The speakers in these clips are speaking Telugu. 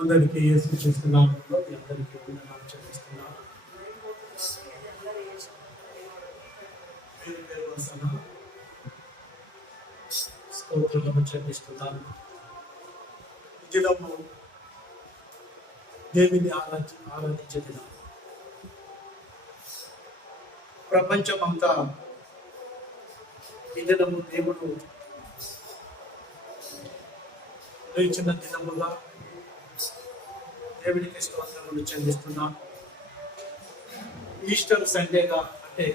అందరికీ యేసుక్రీస్తు నామములో మీ అందరికీ వందనాలు చెల్లిస్తున్నాను. స్తోత్రాలను చెల్లిస్తున్నాను. దినము దేవుని ఆరాధించే దినం. ప్రపంచమంతా ఈ దినము దేవుడు లేచిన దినముగా దేవునికి స్తోత్రములు చెల్లిస్తున్నాను. ఈస్టర్ సండేగా అంటే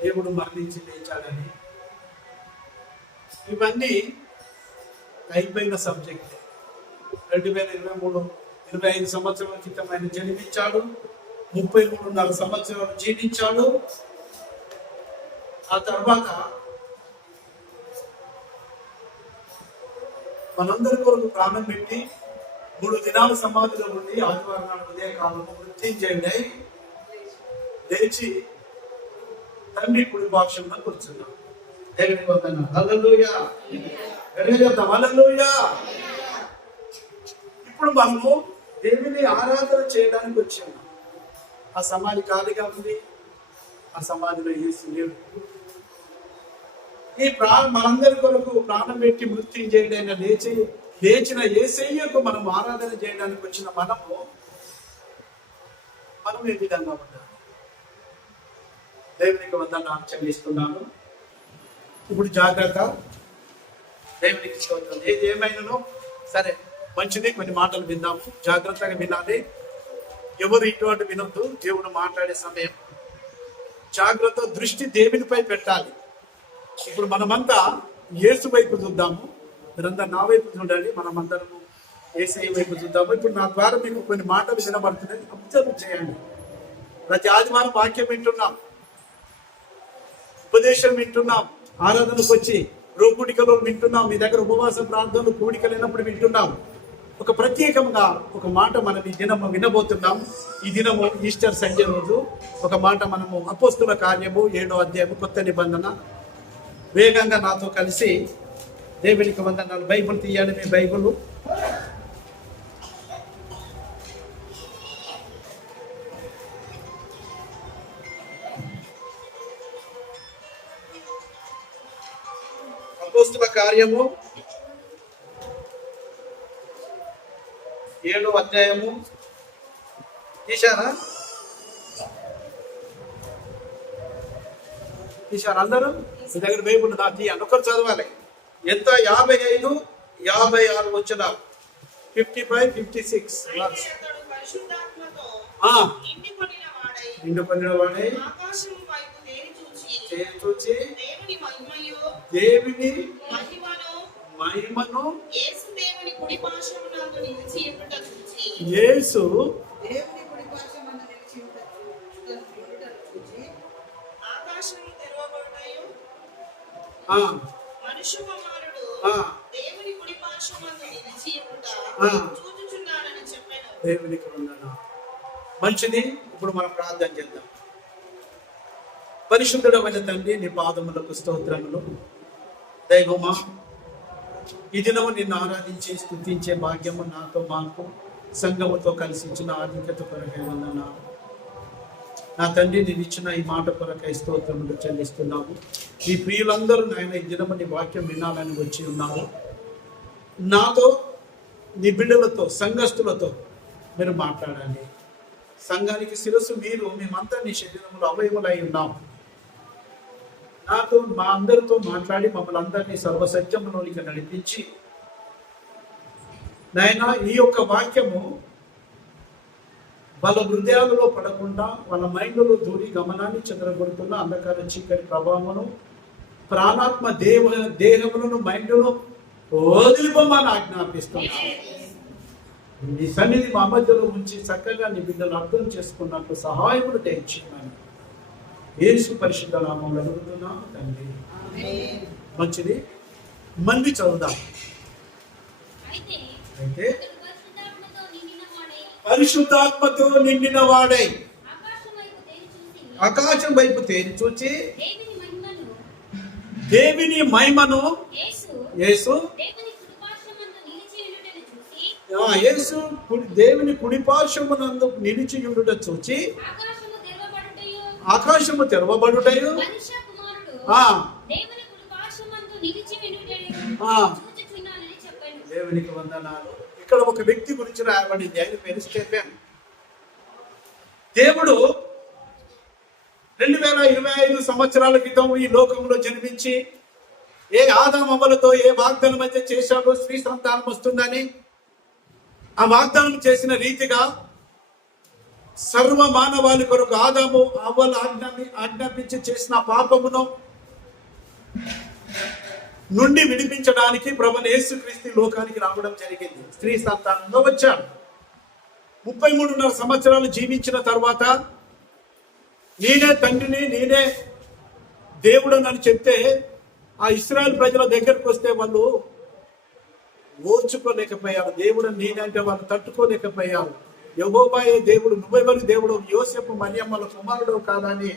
దేవుడు మరణించి లేచాడని, ఇవన్నీ అయిపోయిన సబ్జెక్ట్. 2023-25 సంవత్సరాల క్రితం ఆయన జన్మించాడు. 33.5 సంవత్సరాలు జీవించాడు. ఆ తర్వాత మనందరి కొరకు ప్రాణం పెట్టి 3 దినాల సమాధిలో ఉండి ఆదివారం నాడు ఉదయకాలము మృత్యుంజయుడై లేచి తండ్రి కుడి పార్శ్వమున కూర్చున్నాం. దేవుని వందనాలు. హల్లెలూయా. హల్లెలూయా. ఇప్పుడు మనము దేవుని ఆరాధన చేయడానికి వచ్చాము. ఆ సమాధి ఖాళీగా ఉంది. ఆ సమాధిలో యేసు లేడు. ఈ మనందరి కొరకు ప్రాణం పెట్టి మృత్యుంజయుడైన లేచిన యేసయ్యకు మనం ఆరాధన చేయడానికి వచ్చిన మనం ఏ విధంగా ఉండాలి? దేవునికి వందనాలు చెల్లిస్తున్నాను. ఇప్పుడు జాగ్రత్త. దేవునికి స్తోత్రం. ఏది ఏమైనానో సరే, మంచిది. కొన్ని మాటలు విందాము. జాగ్రత్తగా వినాలి. ఎవరు ఇటువంటి వినొద్దు. దేవుడు మాట్లాడే సమయం జాగ్రత్త. దృష్టి దేవునిపై పెట్టాలి. ఇప్పుడు మనమంతా యేసు వైపు చూద్దాము. మీరందరూ నా వైపు చూడాలి. మనమందరము యేసయ్య వైపు చూద్దాము. ఇప్పుడు నా ద్వారా మీకు కొన్ని మాటలు వినబడుతున్నాయి. అబ్జర్వ్ చేయండి. ప్రతి ఆదివారం వాక్యం వింటున్నాం, ఉపదేశం వింటున్నాం, ఆరాధనకు వచ్చి కూడికలో వింటున్నాం. మీ దగ్గర ఉపవాస ప్రాంతంలో కూడిక లేనప్పుడు వింటున్నాం. ఒక ప్రత్యేకంగా ఒక మాట మనం ఈ దినము వినబోతున్నాం. ఈ దినము ఈస్టర్ సండే రోజు ఒక మాట మనము అపోస్తుల కార్యము 7వ అధ్యాయము కొత్త నిబంధన. వేగంగా నాతో కలిసి దేవునికి వందనాలు. బైబుల్ తీయాలి. మీ బైబుల్ అపోస్తుల కార్యము 7వ అధ్యాయము. తీశారా అందరూ? మీ దగ్గర బైబుల్ దాటి అనొకరు చదవాలి. ఎంత? 55, 56 వచ్చిన 55, 56 నిండుకొనిన వాడై చూచి దేవుని మహిమను యేసు దేవునికి వందనాలు. మంచిది. ఇప్పుడు మనం ప్రార్థన చేద్దాం. పరిశుద్ధుడైన తండ్రి, నీ పాదములకు స్తోత్రములు. దైవమా, ఈ దినము నిన్ను ఆరాధించి స్తుతించే భాగ్యము నాతో మాకు సంఘముతో కలిసి ఇచ్చిన ఆధిక్యత కొరకై వందనాలు. నా తండ్రి, నీవు ఇచ్చిన ఈ మాట కొరకై స్తోత్రములు చెల్లిస్తున్నాము. ఈ ప్రియులందరూ నాయన ఈ దినము నీ వాక్యం వినాలని వచ్చి ఉన్నారు. నాతో, నీ బిడ్డలతో, సంఘస్థులతో మీరు మాట్లాడండి. సంఘానికి శిరస్సు మీరు. మేమంతా నీ శరీరంలో అవయములై ఉన్నాం. నాతో, మా అందరితో మాట్లాడి మమ్మల్ని అందరినీ సర్వసత్యములోనికి నడిపించి నాయన ఈ యొక్క వాక్యము వాళ్ళ హృదయాలలో పడకుండా వాళ్ళ మైండ్లో దూరి గమనాన్ని చెదరగొడుతున్న అంధకార చీకటి ప్రభావమును ప్రాణాత్మ దేహములను మైండ్ను వదిలిపోమని ఆజ్ఞాపిస్తున్నాను. నీ సన్నిధి మా మధ్యలో ఉంచి చక్కగా నీ బిడ్డలు అర్థం చేసుకున్నట్టు సహాయములు తెచ్చిందని యేసు పరిశుద్ధ నామములో అడుగుతున్నాను తండ్రి. మంచిది. మళ్ళీ చదువుదాం. అయితే పరిశుద్ధాత్మతో నిండిన వాడై ఆకాశం వైపు తేరి చూచి దేవుని మహిమను యేసు యేసు దేవుని కుడిపార్శ్వమునందు నిలిచియుండుట చూచి ఆకాశము తెరవబడుటయు దేవునికి వందనాలు. ఇక్కడ ఒక వ్యక్తి గురించి రాయబడింది, ఆయన పేరు స్టెఫెన్. దేవుడు 2025 సంవత్సరాల క్రితం ఈ లోకంలో జన్మించి ఏ ఆదామవ్వలతో ఏ వాగ్దానం అయితే చేశాడో స్త్రీ సంతానం వస్తుందని, ఆ వాగ్దానం చేసిన రీతిగా సర్వ మానవాళి కొరకు ఆదాము అవ్వలు ఆజ్ఞాపించి చేసిన పాపమును నుండి విడిపించడానికి ప్రభువైన యేసుక్రీస్తు లోకానికి రావడం జరిగింది. స్త్రీ సంతానంలో వచ్చాడు. 33.5 సంవత్సరాలు జీవించిన తర్వాత నేనే తండ్రిని, నేనే దేవుడు అని చెప్తే ఆ ఇశ్రాయేల్ ప్రజల దగ్గరకు వస్తే వాళ్ళు ఓర్చుకోలేకపోయారు. దేవుడు నేనంటే వాళ్ళు తట్టుకోలేకపోయారు. యెహోవాయే దేవుడు, నువ్వెవరు దేవుడు, యోసేపు మరియమ్మల కుమారుడు కాదని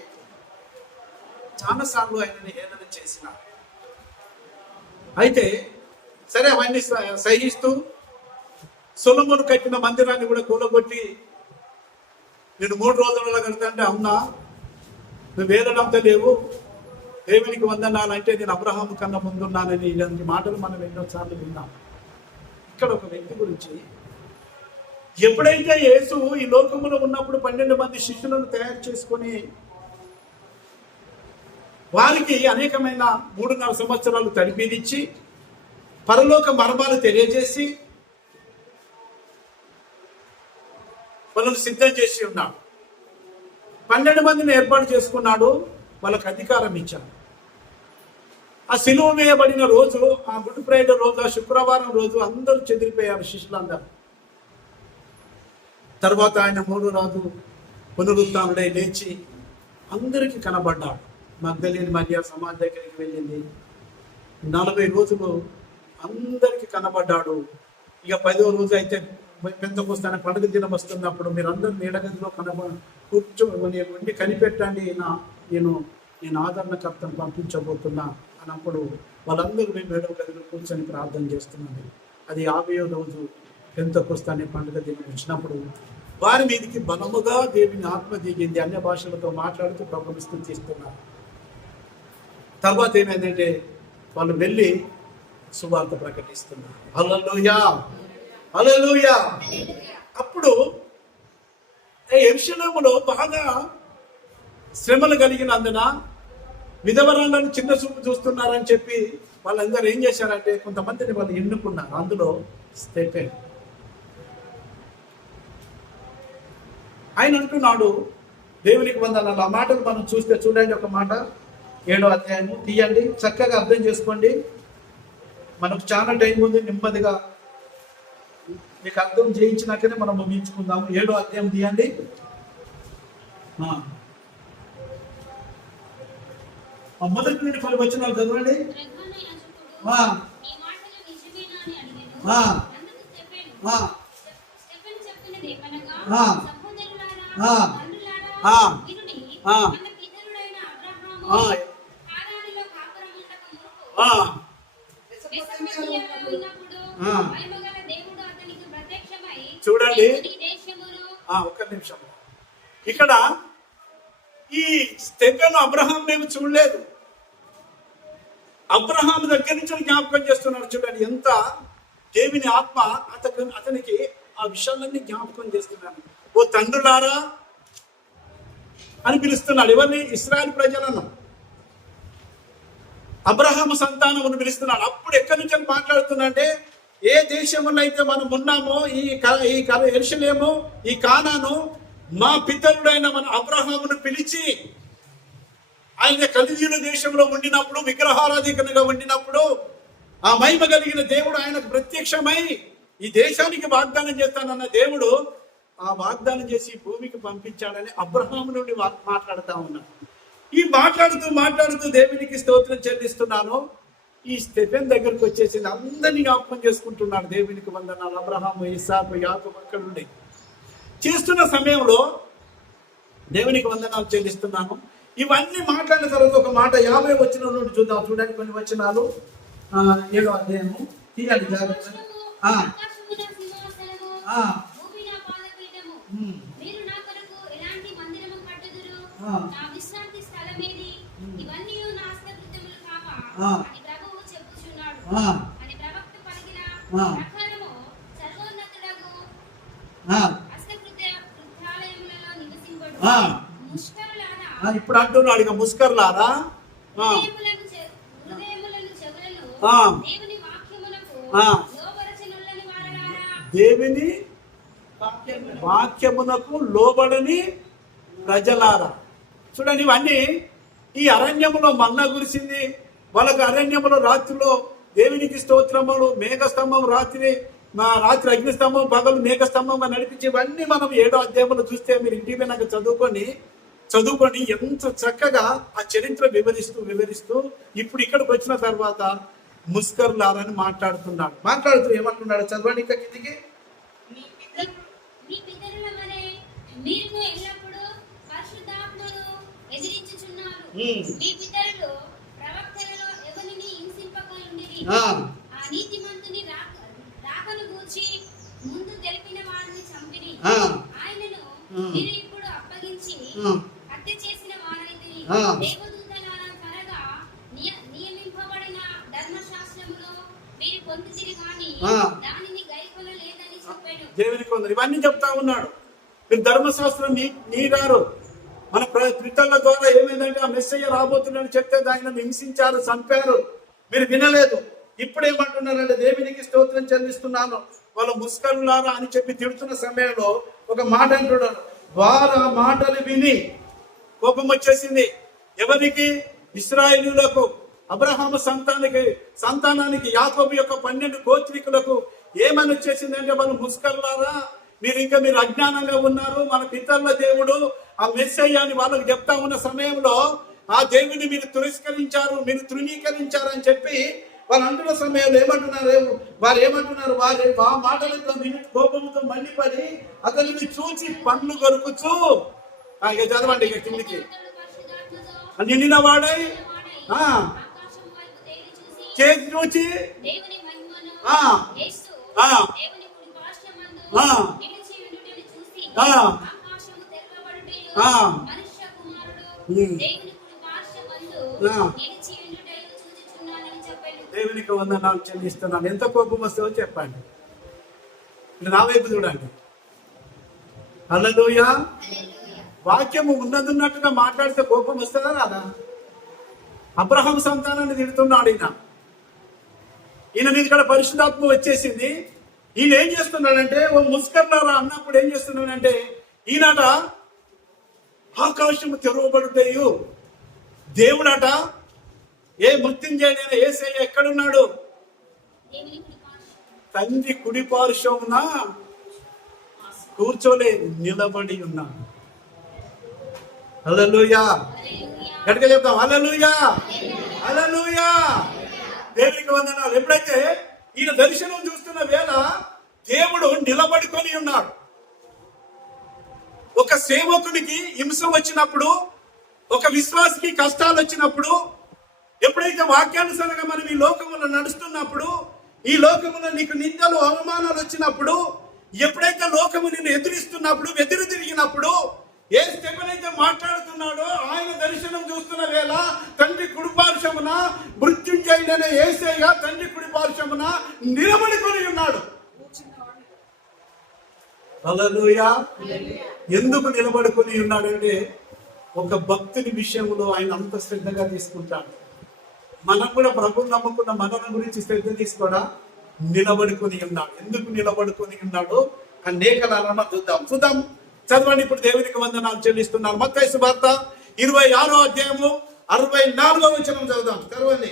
చాలాసార్లు ఆయనని హేళన చేసిన. అయితే సరే అవన్నీ సహిస్తూ సొలొమోను కట్టిన మందిరాన్ని కూడా కూలగొట్టి నేను 3 రోజులలో కడతాంటే, అవునా నువ్వు వేదనంతా లేవు, దేవునికి వందనాలంటే నేను అబ్రహాము కన్నా ముందున్నానని ఇలాంటి మాటలు మనం ఎన్నోసార్లు విన్నాం. ఇక్కడ ఒక వ్యక్తి గురించి, ఎప్పుడైతే యేసు ఈ లోకంలో ఉన్నప్పుడు 12 మంది శిష్యులను తయారు చేసుకొని వారికి అనేకమైన 3.5 సంవత్సరాలు తడిపినిచ్చి పరలోక మర్మాలు తెలియజేసి వాళ్ళను సిద్ధం చేసి ఉన్నాడు. 12 మందిని ఏర్పాటు చేసుకున్నాడు, వాళ్ళకు అధికారం ఇచ్చాడు. ఆ సిలువ వేయబడిన రోజు, ఆ గుడ్ ఫ్రైడే రోజు, ఆ శుక్రవారం రోజు అందరూ చెదిరిపోయారు శిష్యులందరూ. తర్వాత ఆయన 3 రోజు పునరుత్థానుడై లేచి అందరికీ కనబడ్డాడు. మగ్దలేని మరియ సమాధి దగ్గరికి వెళ్ళింది. 40 రోజులు అందరికి కనబడ్డాడు. ఇక 10వ రోజు అయితే పెంతెకొస్తే పండుగ దినం వస్తున్నప్పుడు మీరు అందరూ నీడగదిలో ఉండి కనిపెట్టండి, నేను ఆదరణకర్తను పంపించబోతున్నా అన్నప్పుడు వాళ్ళందరూ మేము 7వ గదిలో కూర్చొని ప్రార్థన చేస్తున్నాను. అది 50వ రోజు పెంతెకొస్తే పండుగ దినం వచ్చినప్పుడు వారి మీదకి బలముగా దేవుని ఆత్మ దిగింది. అన్య భాషలతో మాట్లాడుతూ ప్రభువుని స్తుతిస్తున్నారు. తర్వాత ఏమైందంటే వాళ్ళు వెళ్ళి సువార్త ప్రకటిస్తున్నారు. హల్లెలూయా, హల్లెలూయా. అప్పుడు యెరూషలేములో బాగా శ్రమలు కలిగినందున విధవరాలను చిన్న చూపు చూస్తున్నారని చెప్పి వాళ్ళందరూ ఏం చేశారంటే కొంతమందిని వాళ్ళు ఎన్నుకున్నారు. అందులో స్టెఫెన్. ఆయన అంటున్నాడు దేవునికి వందనాలు. ఆ మాటలు మనం చూస్తే చూడండి, ఒక మాట 7వ అధ్యాయము తీయండి, చక్కగా అర్థం చేసుకోండి. మనకు చాలా టైం ఉంది, నెమ్మదిగా మీకు అర్థం చేయించినాకనే మనం ముగించుకుందాము. 7వ అధ్యాయం తీయండి. మొదటి నుండి 10 వచనాలు చదవండి. చూడండి, ఒక్క నిమిషం. ఇక్కడ ఈ స్టెఫెను అబ్రహాం నేను చూడలేదు. అబ్రహాం దగ్గర నుంచి జ్ఞాపకం చేస్తున్నాడు. చూడండి ఎంత దేవుని ఆత్మ అతనికి ఆ విషయాలన్నీ జ్ఞాపకం చేస్తున్నాడు. ఓ తండ్రులారా అని పిలుస్తున్నాడు. ఎవరిని? ఇశ్రాయేలు ప్రజలను, అబ్రహాము సంతానం పిలుస్తున్నాడు. అప్పుడు ఎక్కడి నుంచి మాట్లాడుతున్నాడంటే, ఏ దేశంలో అయితే మనం ఉన్నామో ఈ యెరూషలేము, ఈ కానాను మా పితరుడైన మన అబ్రహామును పిలిచి ఆయన కల్దీయుల దేశంలో ఉండినప్పుడు, విగ్రహారాధికనుగా ఉండినప్పుడు ఆ మహిమ కలిగిన దేవుడు ఆయనకు ప్రత్యక్షమై ఈ దేశానికి వాగ్దానం చేస్తానన్న దేవుడు ఆ వాగ్దానం చేసి భూమికి పంపించాడని అబ్రహాము నుండి మాట్లాడుతూ ఉన్నాడు. ఈ మాట్లాడుతూ దేవునికి స్తోత్రం చెల్లిస్తున్నాను. ఈ స్టెఫెన్ దగ్గరకు వచ్చేసి అందరినీ జ్ఞాపకం చేసుకుంటున్నాడు. దేవునికి వందనాలు. అబ్రహాము, ఇస్సాకు, యాకోబు అక్కడ ఉండి చేస్తున్న సమయంలో దేవునికి వందనాలు చెల్లిస్తున్నాను. ఇవన్నీ మాట్లాడిన తర్వాత ఒక మాట 50 వచనం నుండి చూద్దాం. చూడండి కొన్ని వచనాలు. 7వ అధ్యాయము తీయండి. భూమి నా పాదపీఠము. మీరు నా కొరకు ఎలాంటి మందిరము కట్టుదురు? నా విశ్రాంతి స్థలమేది? ఇవన్నీ నా హస్తకృత్యములు కావా అని ప్రభువు చెప్పుచున్నాడు అని ప్రవక్త పలికిన ప్రకారము సర్వోన్నతుడగు హస్తకృత్యాలయములలో నివసింపడు ముష్కరులారా. ఇప్పుడు అంటున్నాడు ఇక ముష్కరులారా, హృదయములను చెవులను దేవుని వాక్యమునకు లోబరచనులని వారలారా. దేవుని వాక్యమునకు లోబడని ప్రజలారా. చూడండి, ఇవన్నీ ఈ అరణ్యములో మన్నా కురిసింది. వాళ్ళకు అరణ్యములో రాత్రిలో దేవునికి స్తోత్రములు, మేఘస్తంభం రాత్రి అగ్నిస్తంభం, పగలు మేఘస్తంభంగా నడిపించి ఇవన్నీ మనం 7వ అధ్యాయంలో చూస్తే మీరు ఇంటికి పోయినాక చదువుకొని ఎంత చక్కగా ఆ చరిత్ర వివరిస్తూ ఇప్పుడు ఇక్కడికి వచ్చిన తర్వాత ముస్కర్లారని మాట్లాడుతూ ఏమంటున్నాడు చదవండి ఇంకా కిందికి. మీ పితరుల వలె మీరును ఎల్లప్పుడూ పరిశుద్ధాత్మను ఎదిరించుచున్నారు. మీ పితరులు ప్రవక్తలలో ఎవరిని హింసింపకుండిరి. ఆ నీతిమంతుని రాకను గూర్చి ముందు తెలిపిన వారిని చంపిరి. ఆయనను మీరు ఇప్పుడు అప్పగించి హత్య చేసిన వారైతే దేవదూతలారా త్వరగా నియమింపబడిన ధర్మశాస్త్రములో మీరు పొందుతిరి గాని దానిని గైకొనలేదని చెప్పాడు. దేవునికి వందనాలు. ఇవన్నీ చెప్తా ఉన్నాడు. మీరు ధర్మశాస్త్రం నీరారు. మన పితరుల ద్వారా ఏమైందంటే ఆ మెస్సయ్య రాబోతున్నాడని చెప్తే దాన్ని హింసించారు, చంపారు, మీరు వినలేదు. ఇప్పుడు ఏమంటున్నారంటే దేవునికి స్తోత్రం చెల్లిస్తున్నాను, వాళ్ళ ముస్కరులారా అని చెప్పి తిడుతున్న సమయంలో ఒక మాట అంటున్నాడు. వారు ఆ మాటలు విని కోపం వచ్చేసింది. ఎవరికి? ఇశ్రాయేలీయులకు, అబ్రహాము సంతానానికి యాకోబు యొక్క 12 గోత్రికులకు ఏమని వచ్చేసిందంటే, వాళ్ళు ముస్కరులారా, మీరు అజ్ఞానంగా ఉన్నారు. మన పితరుల దేవుడు ఆ మెస్సయ్య అని వాళ్ళకి చెప్తా ఉన్న సమయంలో ఆ దేవుని మీరు తిరస్కరించారు, మీరు తృణీకరించారు అని చెప్పి వాళ్ళు అంటున్న సమయంలో వారు ఏమంటున్నారు ఆ మాటలతో కోపంతో మండిపడి అతనిని చూచి పండ్లు కొరుకుచు ఇక చదవండి ఇక కిందికి. నిండిన వాడై చేతి చూచి దేవునికి వందనాలు చెల్లిస్తున్నాను. ఎంత కోపం వస్తుందో చెప్పండి. నా వైపు చూడండి. హల్లెలూయా. వాక్యము ఉన్నట్టుగా మాట్లాడితే కోపం వస్తుందా రాదా? అబ్రహాం సంతానాన్ని తిడుతున్నాడు ఈయన మీద ఇక్కడ పరిశుద్ధాత్మ వచ్చేసింది. ఈయన ఏం చేస్తున్నాడంటే, ఓ ముస్కర్లారా అన్నప్పుడు ఏం చేస్తున్నాడంటే, ఈయనట ఆకాశము తెరవబడుతాయు, దేవుడట ఏ మృత్యుంజయుడైన యేసయ్య ఎక్కడున్నాడు? తండ్రి కుడి పార్శ్వమున కూర్చోలే, నిలబడి ఉన్నాడు. హల్లెలూయా. గట్టిగా చెప్తాం హల్లెలూయా, హల్లెలూయా. దేవునికి వందనాలు. ఎప్పుడైతే ఈయన దర్శనం చూస్తున్న వేళ దేవుడు నిలబడుకొని ఉన్నాడు. ఒక సేవకునికి హింస వచ్చినప్పుడు, ఒక విశ్వాసికి కష్టాలు వచ్చినప్పుడు, ఎప్పుడైతే వాక్యానుసారంగా మనం ఈ లోకములో నడుస్తున్నప్పుడు, ఈ లోకములో నీకు నిందలు అవమానాలు వచ్చినప్పుడు, ఎప్పుడైతే లోకము నిన్ను ఎదురిస్తున్నప్పుడు, వెదురు తిరిగినప్పుడు, ఏ స్టెఫెనైతే మాట్లాడుతున్నాడో ఆయన దర్శనం చూస్తున్న వేళ తండ్రి కుడిపార్శ్వమున మృత్యుంజయుడైన యేసయ్య తండ్రి కుడిపార్శ్వమున నిలబడుకొని ఉన్నాడు. హల్లెలూయా. ఎందుకు నిలబడుకొని ఉన్నాడంటే, ఒక భక్తుని విషయంలో ఆయన అంత శ్రద్ధగా తీసుకుంటాడు. మనం కూడా ప్రభువు నమ్ముకున్న మనల గురించి శ్రద్ధ తీసుకోవడా నిలబడుకొని ఉన్నాడు. ఎందుకు నిలబడుకొని ఉన్నాడో అనేక చూద్దాం. చదవండి. ఇప్పుడు దేవునికి వందనాలు చెల్లిస్తున్నారు. మత్తయి సువార్త 26వ అధ్యాయము 64వ వచనం చదువుదాం. చదవండి.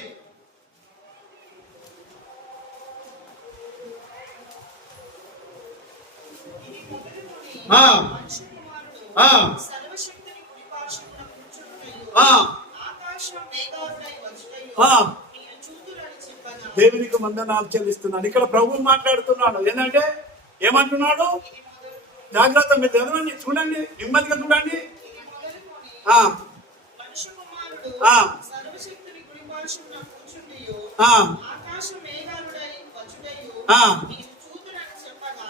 దేవునికి వందనాలు చెల్లిస్తున్నాడు. ఇక్కడ ప్రభు మాట్లాడుతున్నాడు. ఏంటంటే ఏమంటున్నాడు? జాగ్రత్త, మీరు చదవండి, చూడండి, నెమ్మదిగా చూడండి.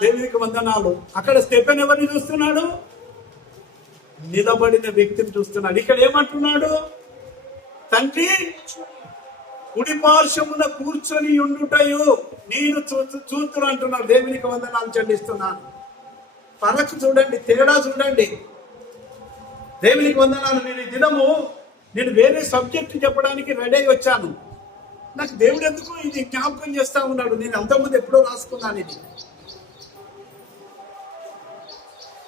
దేవునికి వందనాలు. అక్కడ స్టెఫెన్ ఎవరిని చూస్తున్నాడు? నిలబడిన వ్యక్తిని చూస్తున్నాడు. ఇక్కడ ఏమంటున్నాడు? తండ్రి కుడి పార్శ్వమున కూర్చొని ఉండుటయు నేను చూస్తున్నా అంటున్నాడు. దేవునికి వందనాలు చెల్లిస్తున్నాను. పరకు చూడండి, తేడా చూడండి. దేవునికి వందనాలు. నేను ఈ దినము వేరే సబ్జెక్ట్ చెప్పడానికి రెడీ అయి వచ్చాను. నాకు దేవుడు ఎందుకు ఇది జ్ఞాపకం చేస్తా ఉన్నాడు. నేను అంతకుముందు ఎప్పుడో రాసుకున్నాను ఇది.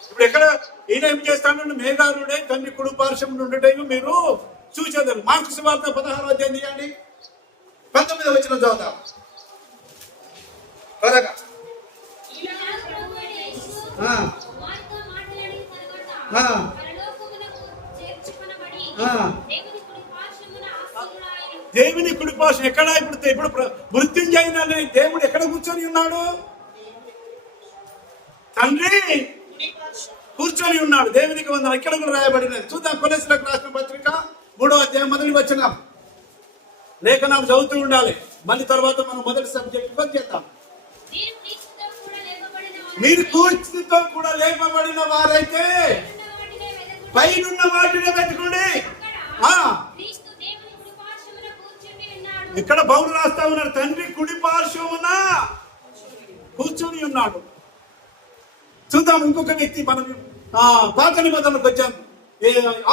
ఇప్పుడు ఎక్కడ ఈయన ఏం చేస్తాను? మేఘారుడే తండ్రి కుడి పార్శ్వం ఉండటం మీరు చూసేదారు. మార్కు సువార్త 16వ అధ్యాయం తీయండి, 19వ వచనం చదువుతాం. త్వరగా. దేవుని కుడి పార్శ్వం ఎక్కడ? ఇప్పుడు మృత్యుంజయుని దేవుడు ఎక్కడ కూర్చొని ఉన్నాడు? తండ్రి కూర్చొని ఉన్నాడు. దేవునికి వందనాలు. ఇక్కడ కూడా రాయబడినది. చూద్దాం. కొలెస్లకు రాసిన పత్రిక 3వ అధ్యాయం మొదటి వచనం. లేఖనాలు చదువుతూ ఉండాలి. మళ్ళీ తర్వాత మనం మొదటి సబ్జెక్ట్ వచ్చేద్దాం. మీరు క్రీస్తుతో కూడా లేపబడిన వారైతే పైనున్న వాటినే వెతుకోండి. ఇక్కడ పౌలు రాస్తా ఉన్నాడు, తండ్రి కుడి పార్శ్వమున కూర్చొని ఉన్నాడు. చూద్దాం ఇంకొక వ్యక్తి. మనం పాత నిబంధనలకు వచ్చాం.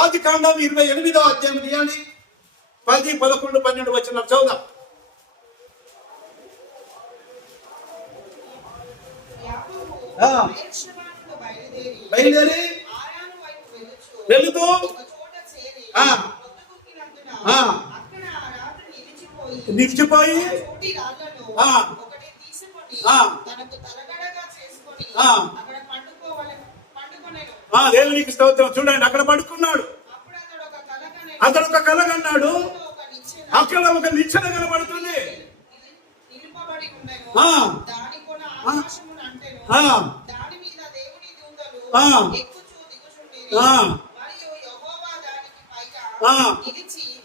ఆది కాండం 28వ అధ్యాయం తీయండి, 10, 11, 12 వచనాలు చదువుదాం. బయలుదేరి వెళుతూ నిలిచిపోయి దేవునికి స్తోత్రం. చూడండి, అక్కడ పడుకున్నాడు. అతడు ఒక కల కన్నాడు. అక్కడ ఒక నిచ్చెన కనబడుతుంది.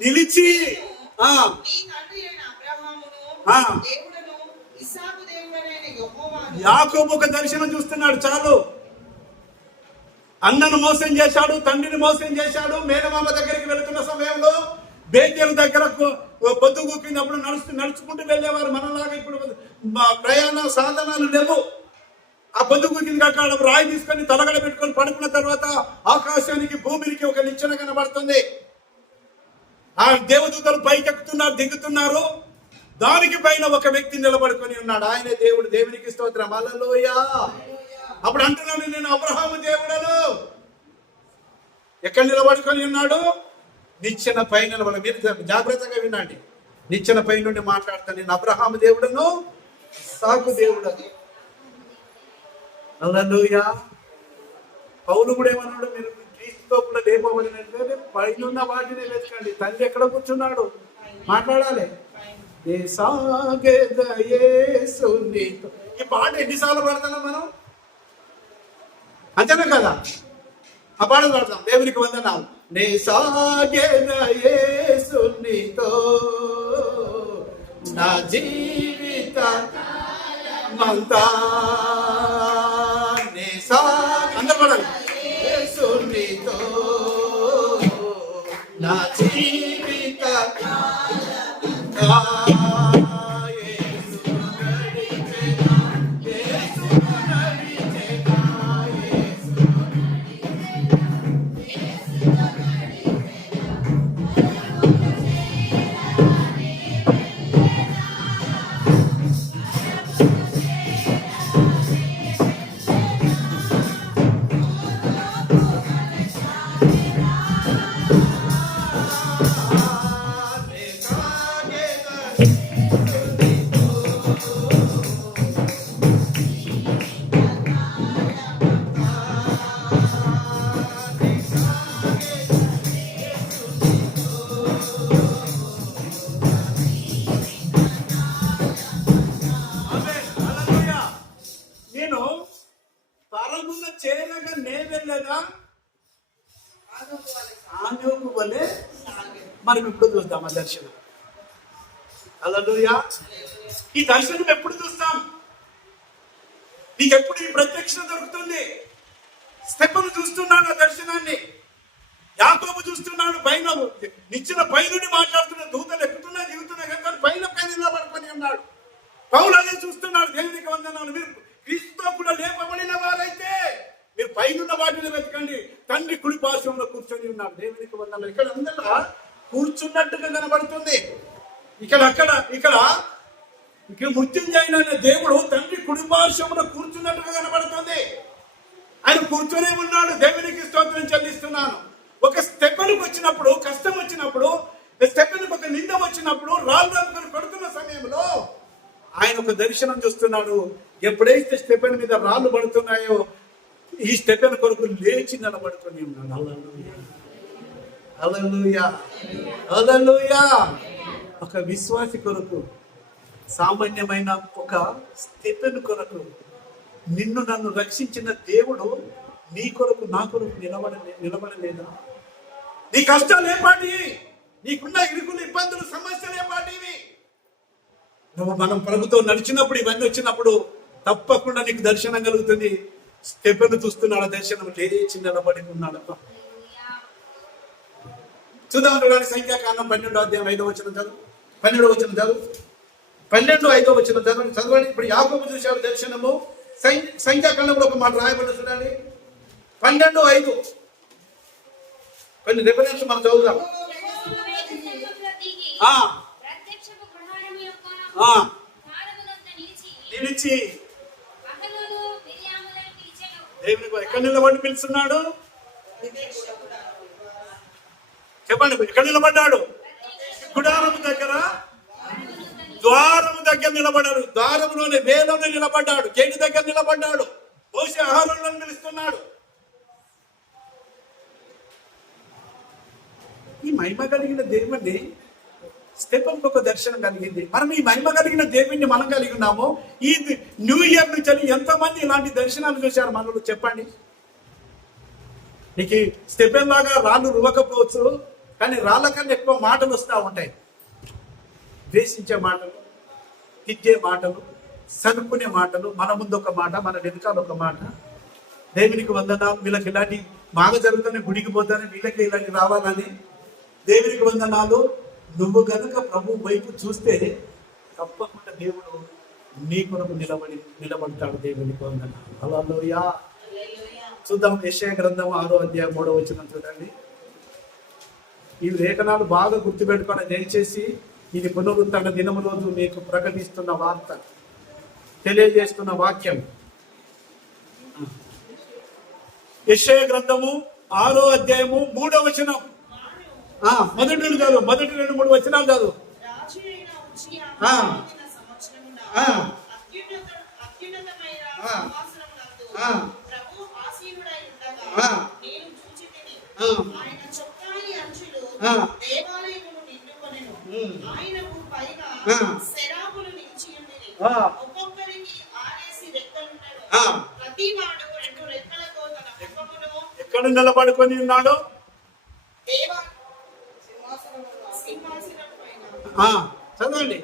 నిలిచి యాకోబు ఒక దర్శనం చూస్తున్నాడు. చాలు. అన్నను మోసం చేశాడు, తండ్రిని మోసం చేశాడు. మేనమామ దగ్గరికి వెళుతున్న సమయంలో బేతేలు దగ్గర పొద్దుగూకినప్పుడు నడుచుకుంటూ వెళ్ళేవారు. మనలాగా ఇప్పుడు ప్రయాణ సాధనాలు లేవు. ఆ పొద్దుగూకిన కాడ రాయి తీసుకొని తలగడ పెట్టుకొని పడుకున్న తర్వాత ఆకాశానికి భూమికి ఒక నిచ్చెన కనబడుతుంది. ఆ దేవదూతలు పైకెక్కుతున్నారు, దిగుతున్నారు. దానికి పైన ఒక వ్యక్తి నిలబడుకొని ఉన్నాడు. ఆయనే దేవుడు. దేవునికి స్తోత్రం. హల్లెలూయా. అప్పుడు అంటున్నాను, నేను అబ్రహాము దేవుడను. ఎక్కడ నిలబడుకొని ఉన్నాడు? నిచ్చెన పై నిలబడి. మీరు జాగ్రత్తగా వినండి. నిచ్చెన పై నుండి మాట్లాడతాను. నేను అబ్రహాము దేవుడను, సాకు దేవుడను. హల్లెలూయా. పౌలు కూడా ఏమన్నాడు? మీరు క్రీస్తుతో కూడా లేపబడినట్లయితే పైన వాటిని వెతకండి. తండ్రి ఎక్కడ కూర్చున్నాడు? మాట్లాడాలి. ఈ పాట ఎన్నిసార్లు పాడతాం మనం? అంతేనా కదా? ఆ పాట పాడతాం. దేవునికి వందనాలు. నే సాగేద యేసునితో నా జీవిత మంతా నే అందరూ పడాలి. యేసునితో నా జీవిత మనం ఇప్పుడు చూద్దాం ఆ దర్శనం. హల్లెలూయా. ఈ దర్శనం ఎప్పుడు చూస్తాం? నీకెప్పుడు ఈ ప్రత్యక్షత దొరుకుతుంది? స్టెఫెను చూస్తున్నాడు ఆ దర్శనాన్ని, యాకోబు చూస్తున్నాడు, పైన నిచ్చిన పైనుండి మాట్లాడుతున్న దూతలు ఎక్కుతున్నా దిగుతున్నా కదా, పైన నిలబడుకొని ఉన్నాడు. పౌలు అదే చూస్తున్నాడు. దేవునికి వందనాలు. మీరు క్రీస్తుతో కూడా లేపబడిన వారైతే మీరు పైనున్న వాటిని వెతకండి. తండ్రి కుడి పార్శ్వంలో కూర్చొని ఉన్నాడు. దేవునికి వందనాలు. ఇక్కడ అందరూ కూర్చున్నట్టుగా కనబడుతుంది. ఇక్కడ మృత్యుంజయుడైన దేవుడు తండ్రి కుడి పార్శ్వంలో కూర్చున్నట్టుగా కనబడుతుంది. ఆయన కూర్చొనే ఉన్నాడు. దేవునికి స్తోత్రం చెల్లిస్తున్నాను. ఒక స్టెఫెనుకు వచ్చినప్పుడు, కష్టం వచ్చినప్పుడు, స్టెఫెనుకు ఒక నింద వచ్చినప్పుడు, రాళ్ళు కొడుతున్న సమయంలో ఆయన ఒక దర్శనం చూస్తున్నాడు. ఎప్పుడైతే స్టెఫెను మీద రాళ్ళు పడుతున్నాయో ఈ స్టెఫెను కొరకు లేచి నిలబడుకొని ఉన్నాడు. హల్లెలూయా, హల్లెలూయా. ఒక విశ్వాసి కొరకు, సామాన్యమైన ఒక స్టెఫెను కొరకు, నిన్ను నన్ను రక్షించిన దేవుడు నీ కొరకు నా కొరకు నిలబడలేదా? నీ కష్టాలు ఏపాటి, నీకున్న ఇరుకులు, ఇబ్బందులు, సమస్యలు ఏపాటివి? నువ్వు మనం ప్రభుతో నడిచినప్పుడు, ఇవన్నీ వచ్చినప్పుడు తప్పకుండా నీకు దర్శనం కలుగుతుంది. స్టెఫెను చూస్తున్నాడు, దర్శనం లేచి నిలబడి ఉన్నాడు. చూద్దాం చూడండి. సంఖ్యాకాండం 12వ అధ్యాయం 5వ వచనం చదువు. 12వ వచనం చదువు. 12, 5వ వచనం చదవండి. ఇప్పుడు యాకోబు చూశాడు దర్శనము. సంఖ్యాకాండంలో ఒక మాట రాయబడి చూడండి. 12:5 కొన్ని రిఫరెన్స్ మనం చదువుదాం. నిలిచి దేవునికి ఎక్కడ నిలబడి పిలుస్తున్నాడు? చెప్పండి, ఎక్కడ నిలబడ్డాడు? గుడారము దగ్గర, ద్వారము దగ్గర నిలబడ్డాడు. ద్వారములోనే, వేదంలో నిలబడ్డాడు. గేటు దగ్గర నిలబడ్డాడు. మోసే ఆహారంలో పిలుస్తున్నాడు. ఈ మహిమ కలిగిన దేవుణ్ణి స్టెఫెనుకు ఒక దర్శనం కలిగింది. మనం ఈ మహిమ కలిగిన దేవుణ్ణి మనం కలిగి ఉన్నాము. ఈ న్యూ ఇయర్ నుంచి ఎంతమంది ఇలాంటి దర్శనాలు చూశారు మనలో? చెప్పండి. నీకు స్టెఫెన్ లాగా రాళ్ళు రువ్వకపోవచ్చు, కానీ రాళ్ళ కన్నా ఎక్కువ మాటలు వస్తూ ఉంటాయి. ద్వేషించే మాటలు, తిట్టే మాటలు, సనుకునే మాటలు. మన ముందు ఒక మాట, మన వెనుకాల ఒక మాట. దేవునికి వందనాలు. వీళ్ళకి ఇలాంటి బాగా జరుగుతానే, గుడికి పోతానే, వీళ్ళకి ఇలాంటి రావాలని. దేవునికి వందనాలు. నువ్వు కనుక ప్రభు వైపు చూస్తే తప్పకుండా దేవుడు నీ కొరకు నిలబడతాడు. దేవునికి వందనాలు. హల్లెలూయా. చూద్దాం. యెషయా గ్రంథం 6వ అధ్యాయం 3వ వచనం చూడండి. ఈ లేఖనాలు బాగా గుర్తుపెట్టుకొని దయచేసి, ఇది పునరుద్ధరణ దినము రోజు మీకు ప్రకటిస్తున్న వార్త, తెలియజేస్తున్న వాక్యం. యెషయా గ్రంథము 6వ అధ్యాయము 3వ వచనం. మొదటి 2-3 వచనాలు చదువు. ఎక్కడ నిలబడుకొని ఉన్నాడు? చదవండి.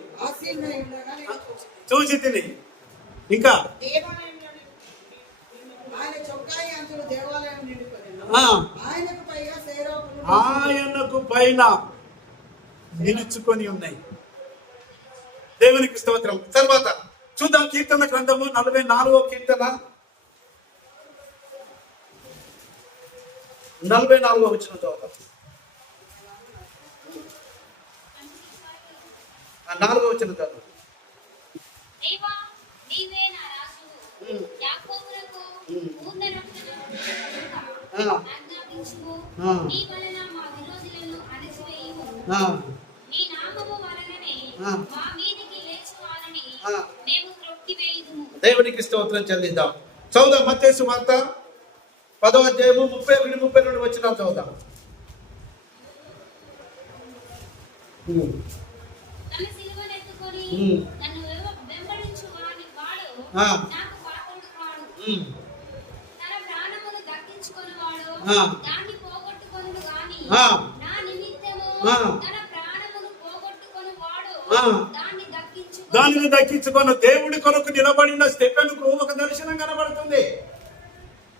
చూసి తిని. ఇంకా ఆయనకు పైన నిలుచుకొని ఉన్నాయి. దేవునికి స్తోత్రం. తర్వాత చూద్దాం కీర్తన గ్రంథము 44వ కీర్తన 44వ వచనం చదువుతాం. 4వ వచనం చదువు. దేవా నీవే నా రాజు, యాకోబునకు పూర్ణ రక్షణ ఆజ్ఞాపించుము. నీ వలన మా విరోధులను అణచివేయుము. నీ నామము వలననే మా మీదికి లేచువారని మేము త్రొక్కివేయుదుము. దేవునికి స్తోత్రం చెల్లిద్దాం. చదువుదాం. మత్తయి సువార్త 10వ అధ్యాయము 31-32 వచనాలు చదువుదాం. తన సిలువనెత్తుకొని నన్ను వెంబడించు వాడు నాకు పాత్రుడు కాడు. తన ప్రాణమును దక్కించుకొనువాడు దాన్ని పోగొట్టుకొనుడు గాని, నా నిమిత్తము తన ప్రాణమును పోగొట్టుకొనువాడు దాన్ని దక్కించుకొనును. దానిని దక్కించుకొని దేవుడి కొరకు నిలబడిన స్టెఫెనుకు ఒక దర్శనం కనబడుతుంది.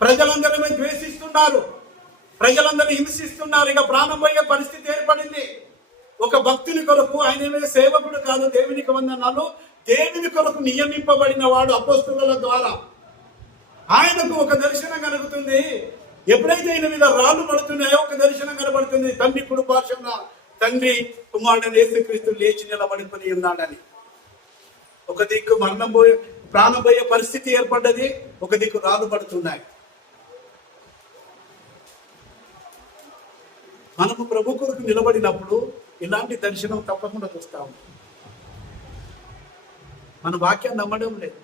ప్రజలందరూ ద్వేషిస్తున్నారు, ప్రజలందరూ హింసిస్తున్నారు, ఇక ప్రాణం పోయే పరిస్థితి ఏర్పడింది. ఒక భక్తుని కొరకు, ఆయన ఏమైనా సేవకుడు కాదు, దేవునికి వందనాలు, దేవుని కొరకు నియమింపబడిన వాడు అపోస్తలుల ద్వారా. ఆయనకు ఒక దర్శనం కలుగుతుంది. ఎప్పుడైతే ఆయన మీద రాళ్ళు పడుతున్నాయో ఒక దర్శనం కనబడుతుంది. తండ్రి కుడి పార్శ్వమున తండ్రి కుమారుడైన యేసుక్రీస్తు లేచి నిలబడుకొని ఉన్నాడని. ఒక దిక్కు మరణం పోయే, ప్రాణం పోయే పరిస్థితి ఏర్పడ్డది, ఒక దిక్కు రాళ్ళు పడుతున్నాయి. మనము ప్రభు కొరకు నిలబడినప్పుడు ఇలాంటి దర్శనం తప్పకుండా చూస్తాము. మన వాక్యాన్ని నమ్మడం లేదు,